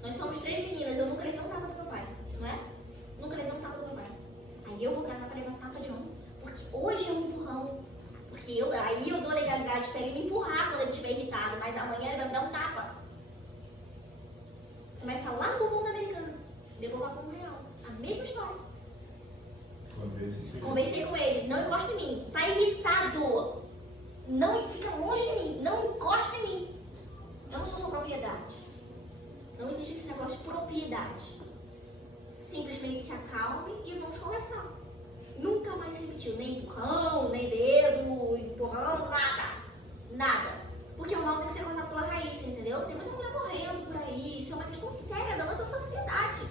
Nós somos 3 meninas, eu nunca levei um tapa do meu pai, não é? Nunca levei um tapa do meu pai. Aí eu vou casar pra levar um tapa de homem. Porque hoje é um empurrão. Porque aí eu dou legalidade pra ele me empurrar quando ele estiver irritado, mas amanhã ele vai me dar um tapa. Começa lá no bumbum da americana, depois vai pro real. A mesma história. Conversei com ele, não encosta em mim. Tá irritado. Não, fica longe de mim, não encosta em mim. Eu não sou sua propriedade. Não existe esse negócio de propriedade. Simplesmente se acalme e vamos conversar. Nunca mais se repetiu, nem empurrão, nem dedo, empurrão, nada. Nada. Porque o mal tem que ser cortado pela raiz, entendeu? Tem muita mulher morrendo por aí, isso é uma questão séria da nossa sociedade.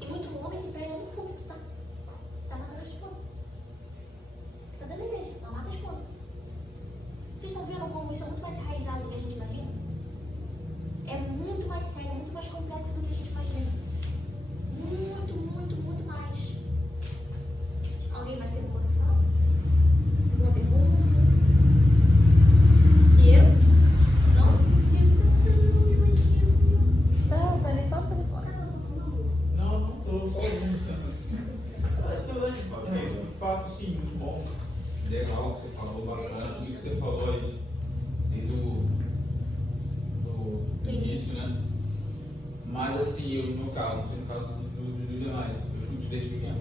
E muito homem que prega no púlpito, tá? Tá matando a esposa. Tá dentro da igreja, não mata a esposa. Vocês estão vendo como isso é muito mais enraizado do que a gente imagina? É muito mais sério, muito mais complexo do que a gente imagina. Muito, muito, muito mais. Alguém mais tem alguma coisa pra falar? Alguma pergunta? Diego? Não? Tá ali só no telefone. Não tô só ouvindo. De fato, sim, muito bom. Legal o que você falou, bacana. Tudo que você falou aí desde do início, né? Mas assim, eu no meu caso, não sei no caso dos demais, eu escuto isso desde pequeno.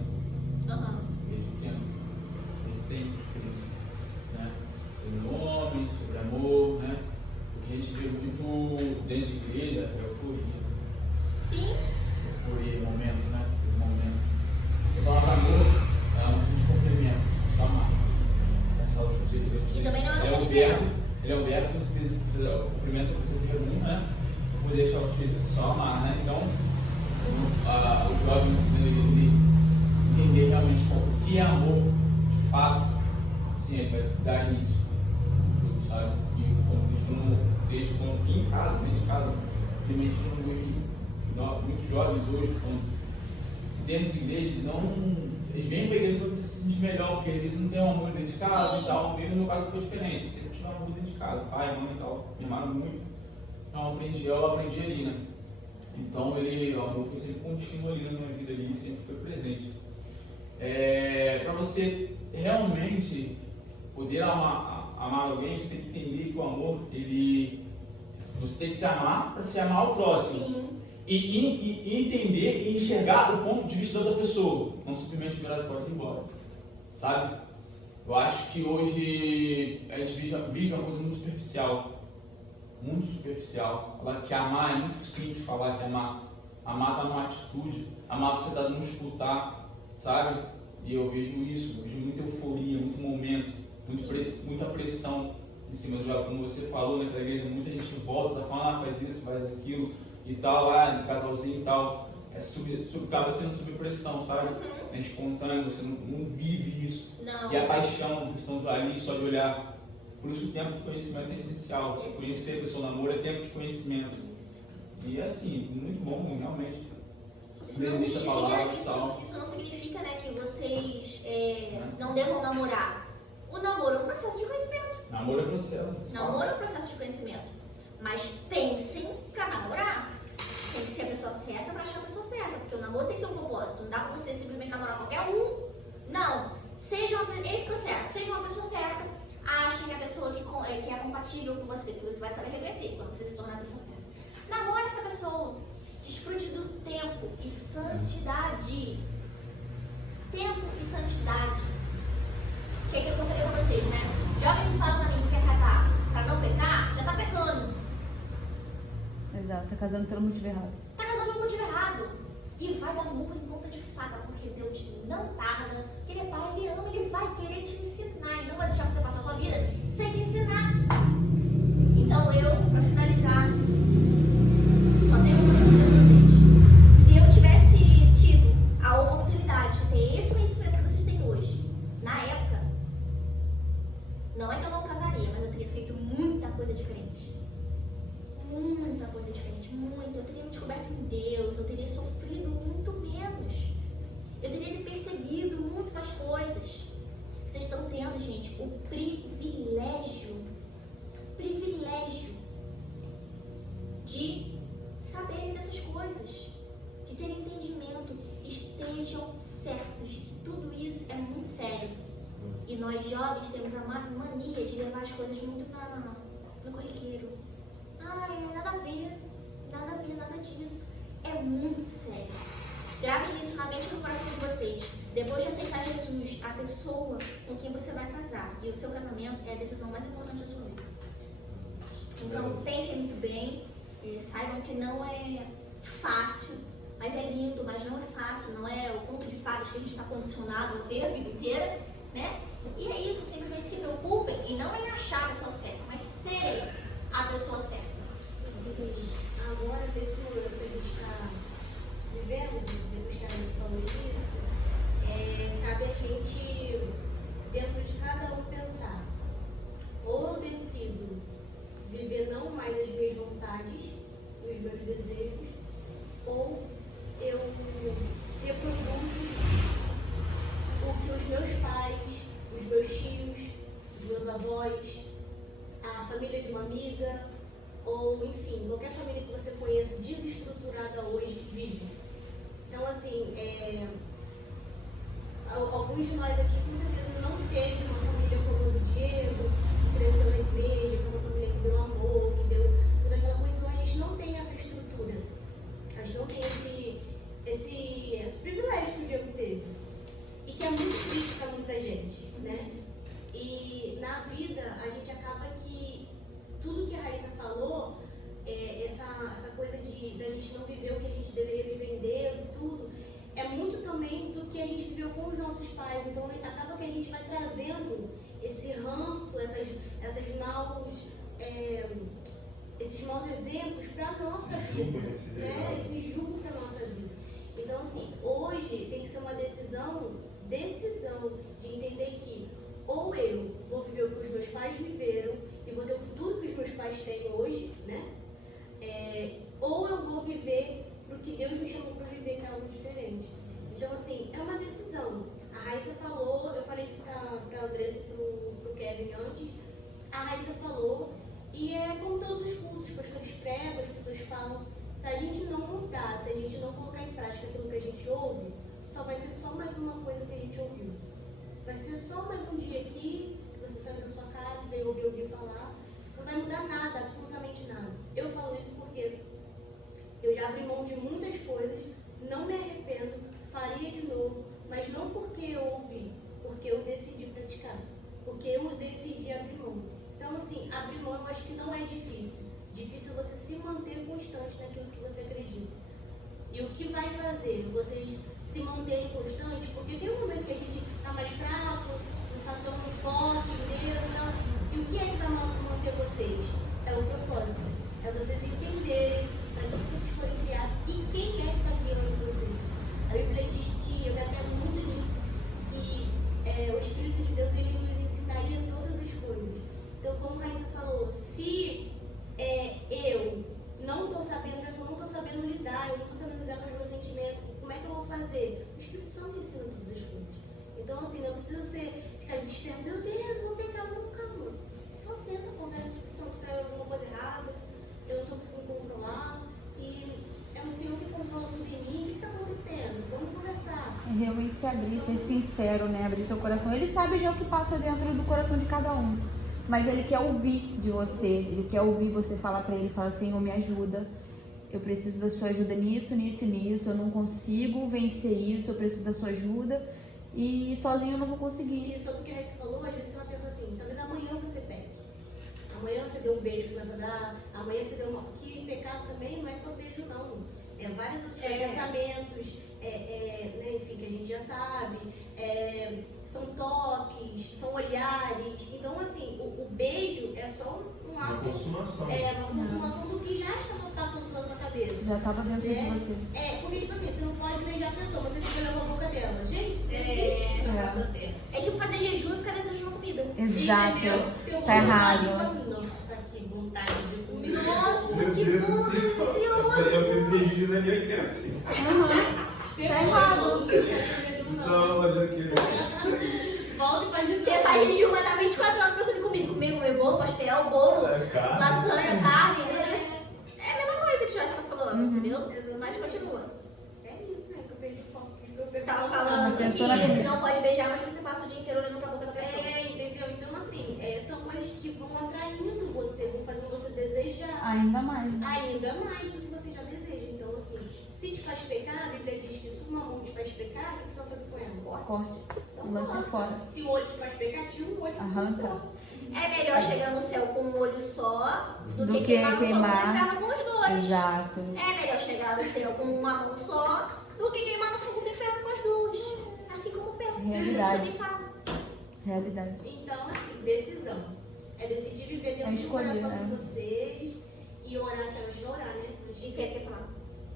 Desde pequeno. Desde sempre escuto isso, né? Sobre homens, sobre amor, né? Porque a gente vê muito dentro de igreja é euforia. Sim. Euforia, momento, né? Esse momento. A palavra amor, ela não precisa de complemento, só amar. Essa é o chute dele. E também não é Ele é um um sentimento. verbo, ele é um verbo, se você fizer o cumprimento que você pergunta, né? Vou deixar o chute só amar, né? Então, o jovem ensina ele entender realmente o que é amor, de fato, assim, ele vai dar início, tudo, sabe? E quando a gente não deixa, em casa, dentro de casa, realmente a gente não vê muitos jovens hoje, dentro de igreja, eles vêm para a igreja para se sentir melhor, porque eles não têm um amor dentro de casa. Sim. E tal. E no meu caso foi diferente, eu sempre tive um amor dentro de casa, pai, mãe e tal, me amaram muito. Então eu aprendi ali, né? Então o amor foi sempre contínuo ali na minha vida, ali, sempre foi presente. Para você realmente poder amar alguém, você tem que entender que o amor, você tem que se amar para se amar ao próximo. Sim. E entender e enxergar o ponto de vista da outra pessoa, não simplesmente virar as portas e ir embora, sabe? Eu acho que hoje a gente vive uma coisa muito superficial. Falar que amar é muito simples, falar que amar está numa atitude, amar você está no escutar, sabe? E eu vejo isso, eu vejo muita euforia, muito momento, muita pressão em cima do jovem. Como você falou naquela igreja, muita gente volta, tá falando, faz isso, faz aquilo e tal, lá no casalzinho e tal. Acaba sendo sob pressão, sabe? É espontâneo, você não vive isso. Não. E a paixão, a questão do ali, só de olhar. Por isso o tempo de conhecimento é essencial. Você conhecer a pessoa, namoro é tempo de conhecimento. E é assim, muito bom, realmente. Isso não significa, né, que vocês não devam namorar. O namoro é um processo de conhecimento. Namoro é processo. Namoro é um processo de conhecimento. Mas pensem pra namorar. Tem que ser a pessoa certa pra achar a pessoa certa. Porque o namoro tem que ter um propósito. Não dá pra você simplesmente namorar qualquer um. Não. Esse processo. Seja uma pessoa certa. Ache que a pessoa que é compatível com você. Porque você vai saber reconhecer quando você se tornar a pessoa certa. Namore essa pessoa. Desfrute do tempo e santidade. Tempo e santidade. O que é que eu falei pra vocês, né? Jovem que fala pra mim que quer casar pra não pecar, já tá pecando. Exato, tá casando pelo motivo errado. Tá casando pelo motivo errado. E vai dar murro em ponta de faca, porque Deus não tarda. Ele é pai, ele ama, ele vai querer te ensinar. Ele não vai deixar você passar a sua vida sem te ensinar. Então pra finalizar, só tenho uma coisa pra dizer pra vocês. Se eu tivesse tido a oportunidade de ter esse conhecimento que vocês têm hoje, na época, não é que eu não casaria, mas eu teria feito muita coisa diferente. Muita coisa diferente, muita. Eu teria me descoberto em Deus, eu teria sofrido muito menos. Eu teria percebido muito mais coisas. Vocês estão tendo, gente, o privilégio de saberem dessas coisas, de terem entendimento, estejam certos de que tudo isso é muito sério. E nós jovens temos a mania de levar as coisas muito no corriqueiro. Nada a ver, nada disso. É muito sério. Gravem isso na mente e no coração de vocês. Depois de aceitar Jesus, a pessoa com quem você vai casar e o seu casamento é a decisão mais importante da sua vida. Então pensem muito bem, saibam que não é fácil, mas é lindo, mas não é fácil, não é o conto de fadas que a gente está condicionado a ver a vida inteira, né? E é isso, simplesmente se preocupem em não em achar a pessoa certa, mas serem a pessoa certa. Agora, nesse momento que a gente está vivendo, depois que a gente falou isso, cabe a gente, dentro de cada um, pensar: ou eu decido viver não mais as minhas vontades, os meus desejos, ou eu reproduzo o que os meus pais, os meus tios, os meus avós, a família de uma amiga, ou enfim, qualquer família que você conheça desestruturada hoje vive. Então, assim, alguns de nós aqui com certeza não teve uma família como o do Diego, que cresceu na igreja, que é uma família que deu amor, que deu toda aquela coisa. Então, a gente não tem essa estrutura, a gente não tem esse privilégio que o Diego teve, e que é muito triste para muita gente, né? E na vida a gente acaba que tudo que a Raíssa falou, essa coisa da gente não viver o que a gente deveria viver em Deus e tudo, é muito também do que a gente viveu com os nossos pais. Então acaba que a gente vai trazendo esse ranço, esses maus exemplos para a nossa vida, né? Esse julgo para a nossa vida. Então, assim, hoje tem que ser uma decisão de entender que ou eu vou viver o que os meus pais viveram e vou ter o futuro que os meus pais têm hoje, né? Ou eu vou viver o que Deus me chamou para viver, que é algo diferente. Então, assim, é uma decisão. A Raíssa falou, eu falei isso para a Andressa e para o Kevin antes, a Raíssa falou, e é como todos os cursos, os pastores pregam, as pessoas falam, se a gente não mudar, se a gente não colocar em prática aquilo que a gente ouve, só vai ser só mais uma coisa que a gente ouviu. Vai ser só mais um dia aqui, que você saiu da sua casa e veio ouvir alguém falar, não vai mudar nada, absolutamente nada. Eu falo isso porque eu já abri mão de muitas coisas, não me arrependo, faria de novo, mas não porque eu ouvi, porque eu decidi praticar, porque eu decidi abrir mão. Então, assim, abrir mão eu acho que não é difícil. Difícil é você se manter constante naquilo que você acredita. E o que vai fazer vocês se manterem constantes, porque tem um momento que a gente está mais fraco, não está tão forte, beleza. E o que é que vai manter vocês? É o propósito. É vocês entenderem para que vocês forem criados e quem é que está guiando vocês. A Bíblia diz que, eu me apego muito nisso, que o Espírito de Deus ele nos ensinaria todas as coisas. Então, como a Raíssa falou, se eu não estou sabendo, eu não estou sabendo lidar, eu não estou sabendo lidar com os meus sentimentos, como é que eu vou fazer? O Espírito Santo ensina todas as coisas. Então, assim, não precisa ficar desesperado, meu Deus, vou pecar, não, calma. Só senta, conversa com o Espírito Santo que está alguma coisa errada, eu não estou conseguindo controlar, e é o Senhor que controla tudo em mim, o que está acontecendo? Vamos conversar. É realmente se abrir, ser sincero, né? Abrir seu coração. Ele sabe já o que passa dentro do coração de cada um. Mas ele quer ouvir de você, ele quer ouvir você falar pra ele, falar, Senhor, me ajuda, eu preciso da sua ajuda nisso, eu não consigo vencer isso, eu preciso da sua ajuda e sozinho eu não vou conseguir. E sobre o que a Raíssa falou, às vezes você vai pensar assim, talvez amanhã você peque, amanhã você deu um beijo que vai dar, amanhã você deu uma... Que pecado também não é só beijo não, vários outros pensamentos, né, enfim, que a gente já sabe, são toques, são olhares. Então, assim, o beijo é só um ato. Uma consumação. Uma consumação do que já estava passando pela sua cabeça. Já estava dentro de você. Porque, tipo assim, você não pode beijar a pessoa, você fica levando a boca dela. Gente, isso existe. É tipo fazer jejum e ficar desejando comida. Exato. Eu Tá errado. Tipo assim, nossa, que vontade de comer. Nossa, Meu que Deus bom, do céu. delicioso. Eu fiz regime na minha inteira assim. Tá errado. Então, mas eu queria. volta e faz de novo. Você faz jejum, mas tá 24 horas pensando em comida. Comer bolo, pastel, bolo, Carne. lasanha, carne. É a mesma coisa que o Joyce tá falando, entendeu? Mas continua. É isso, né? Que eu perdi o foco. Você tava falando pensou na que comida. não pode beijar, mas você passa o dia inteiro olhando pra boca da pessoa. Entendeu? Então, assim, são coisas que vão atraindo você, vão fazendo você desejar Ainda mais. ainda mais do que você já deseja. Então, assim, se te faz pecar, a Bíblia diz que se uma mão te faz pecar, o que você vai fazer com ela? Corte. Então, Lança corta. fora. Se o olho te faz pecar, tira um olho e Arranca. só. É melhor chegar no céu com um olho só do Do que que queimar no fogo do queimar. inferno com os dois. Exato. É melhor chegar no céu com uma mão só do que queimar no fogo do inferno com as duas. Assim como o pé. Realidade. Ele fala. Realidade. Então, assim, decisão. É decidir viver dentro do escolher, coração né? de vocês e orar, que elas não orar, né? E quer falar?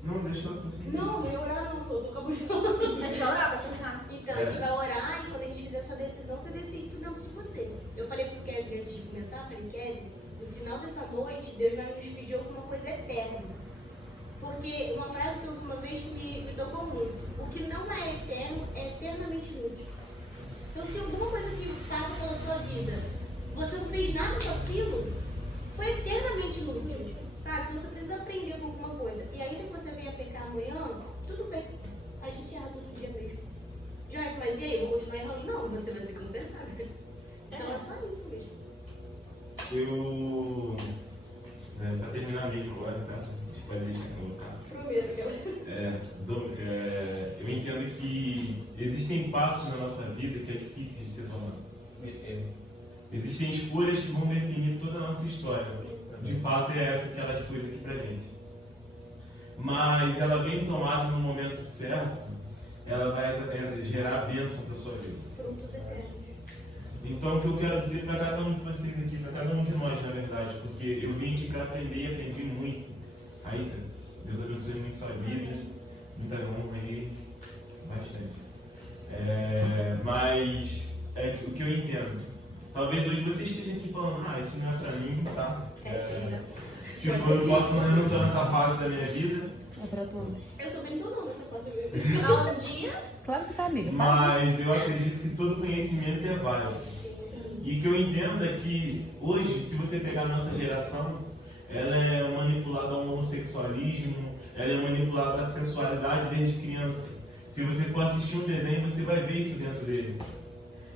Não, deixa eu conseguir. Não, eu orar não, sou do cabo de falar. A gente vai orar pra terminar. Então, a gente vai orar e quando a gente fizer essa decisão, você decide isso dentro de você. Eu falei pro Kevin antes de começar, eu falei, Kevin, no final dessa noite, Deus vai nos pedir alguma coisa eterna. Porque uma frase que eu uma vez me tocou muito, o que não é eterno é eternamente inútil. Então, se alguma coisa que passa pela sua vida, você não fez nada com aquilo, foi eternamente inútil, sabe? Então, você precisa aprender com alguma coisa. E ainda que você venha pecar amanhã, tudo bem. A gente erra todo dia mesmo. Joyce, mas e aí? Eu vou continuar errando? Não, você vai ser consertado. Então, é só isso mesmo. Eu. Pra terminar meio agora, tá? A gente vai deixar colocar. Prometo que eu... Eu entendo que existem passos na nossa vida que é difícil de ser tomado. Existem escolhas que vão definir toda a nossa história. De fato, é essa que ela expôs aqui pra gente. Mas ela bem tomada no momento certo, ela vai gerar bênção para sua vida. Frutos eternos. Então, o que eu quero dizer para cada um de vocês aqui, para cada um de nós, na verdade, porque eu vim aqui para aprender e aprendi muito. Raíssa, Deus abençoe muito sua vida, muita honra aí, bastante. Mas o que eu entendo. Talvez hoje você esteja aqui falando, isso não é para mim, tá? Tipo, eu não estou nessa fase da minha vida. É pra todos. Eu também não tô nessa foto mesmo. Há um dia, Claro que tá, amiga. Mas eu acredito que todo conhecimento é válido. E o que eu entendo é que hoje, se você pegar a nossa geração, ela é manipulada ao homossexualismo, ela é manipulada à sensualidade desde criança. Se você for assistir um desenho, você vai ver isso dentro dele.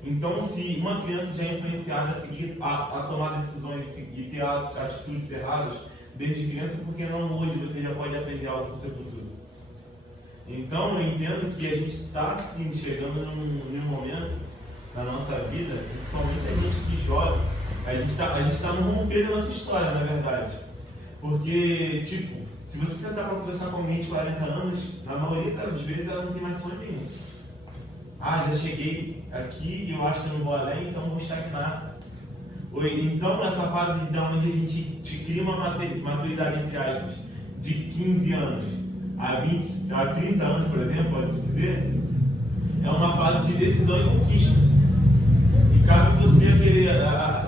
Então, se uma criança já é influenciada a tomar decisões e ter atitudes erradas desde criança, por que não hoje você já pode aprender algo para o seu futuro? Então, eu entendo que a gente está, sim, chegando num momento na nossa vida, principalmente a gente que joga, a gente está no romper da nossa história, na verdade. Porque, tipo, se você sentar para conversar com alguém de 40 anos, na maioria das vezes ela não tem mais sonho nenhum. Já cheguei aqui e eu acho que eu não vou além, então vou estagnar. Então, essa fase de onde a gente cria uma maturidade, entre aspas, de 15 anos a 30 anos, por exemplo, pode-se dizer, é uma fase de decisão e conquista. E cabe você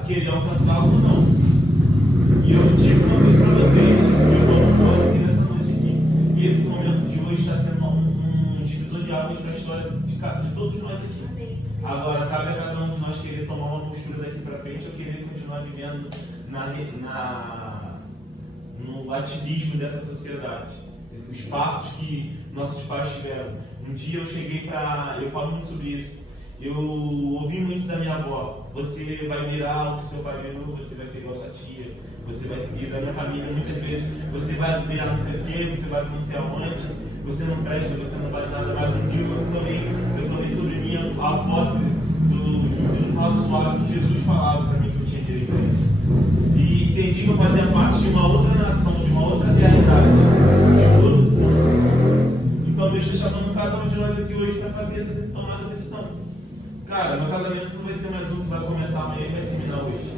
querer alcançá-los ou não. E eu digo uma coisa para vocês, eu não posso aqui nessa noite aqui. E esse momento de hoje está sendo um divisor de águas para a história de todos nós aqui. Agora, cabe a cada um de nós querer tomar uma postura daqui para frente ou querer continuar vivendo no ativismo dessa sociedade. Os passos que nossos pais tiveram. Um dia eu cheguei eu falo muito sobre isso. Eu ouvi muito da minha avó: você vai virar o que seu pai virou, você vai ser igual a sua tia, você vai seguir da minha família. Muitas vezes você vai virar não sei o quê, você vai não sei aonde, você não presta, você não vale nada. Mais um dia eu tomei sobre mim a posse do falo suave que Jesus falava para mim que eu tinha direito a isso. E entendi que eu fazia parte de uma outra nação, de uma outra realidade, de outro mundo. Então Deus está chamando cada um de nós aqui hoje para tomar essa decisão. Cara, meu casamento não vai ser mais um que vai começar amanhã e vai terminar hoje.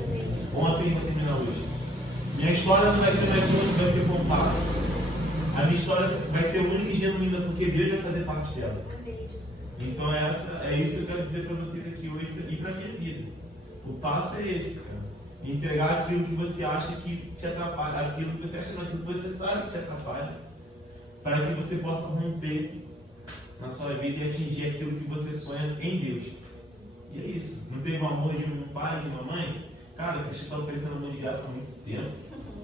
Ontem vai terminar hoje. Minha história não vai ser mais uma que vai ser contada. A minha história vai ser única e genuína porque Deus vai fazer parte dela. Então é isso que eu quero dizer para vocês aqui hoje e para a minha vida. O passo é esse, cara. Entregar aquilo que você acha que te atrapalha, aquilo que você acha não, aquilo que você sabe que te atrapalha, para que você possa romper na sua vida e atingir aquilo que você sonha em Deus. E é isso. Não teve o amor de um pai, de uma mãe? Cara, Cristo está oferecendo amor de graça há muito tempo.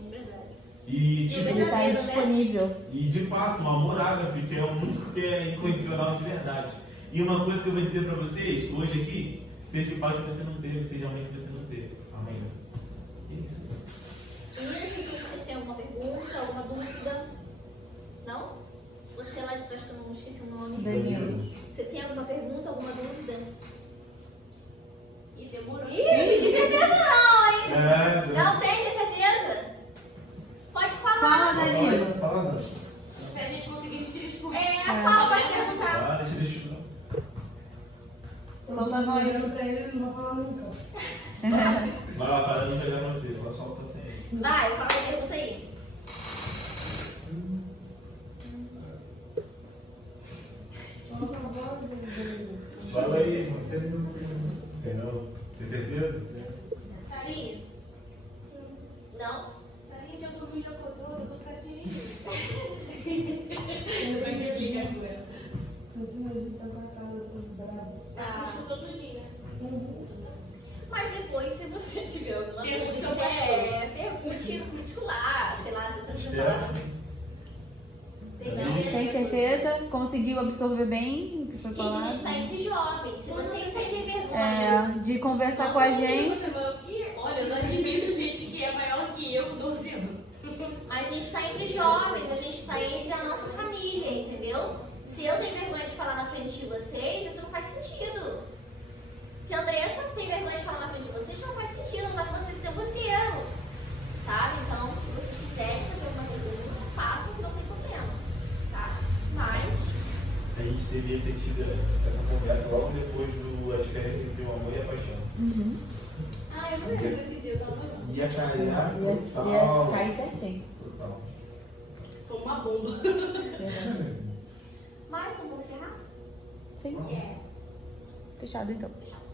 Verdade. E tipo, Ele tá aí disponível. e de fato, o amor ágape, que é o único que é incondicional de verdade. E uma coisa que eu vou dizer para vocês, hoje aqui, seja o pai que você não teve, seja a mãe que você não teve. Amém. É isso. Meninas, se vocês têm alguma pergunta, alguma dúvida? Não? Você lá de trás, que eu não esqueci o nome. Danilo. Você tem alguma pergunta, alguma dúvida? E demorou. Ih, de certeza não, hein? É, Não tem, tem certeza? Pode falar. Fala, Danilo. Fala, Danilo. Se a gente conseguir, a gente responde. Fala, pode perguntar. Ah, deixa eu falar. Solta nós. Olhando pra ele, ele não vai falar nunca. Vai lá, para de pegar você, fala, solta assim. Vai, fala a pergunta aí. Fala aí, mano. Entendeu? Tem certeza? Sarinha? Não? Sarinha, já dormiu, já acordou, eu tô certinho. Vai ser explicar com ela. Ah, escutou tudinho, né? Mas depois, se você tiver alguma Pergunte coisa, ao pastor. pergunte lá, sei lá, se você não quiser falar. Tem certeza? Conseguiu absorver bem o que foi Gente, a falado? gente tá entre jovens. Se vocês sentem vergonha, É, de conversar com a gente. Você é maior que? Olha, eu já admiro gente que é maior que eu, 12 anos. mas a gente tá entre jovens, a gente tá entre a nossa família, entendeu? Se eu tenho vergonha de falar na frente de vocês, isso não faz sentido. Se a Andressa tem vergonha de falar na frente de vocês, não faz sentido, não vai com vocês o tempo inteiro. Sabe? Então, se vocês quiserem fazer alguma pergunta, façam, que não tem problema. Tá? Mas, A gente deveria ter tido essa conversa logo depois da diferença entre o amor e a paixão. Ah, eu não lembro desse dia, eu tava olhando. Ia cair Ia cair certinho. Total. Foi uma bomba. mas vamos encerrar? Sim. É. Fechado então. Fechado.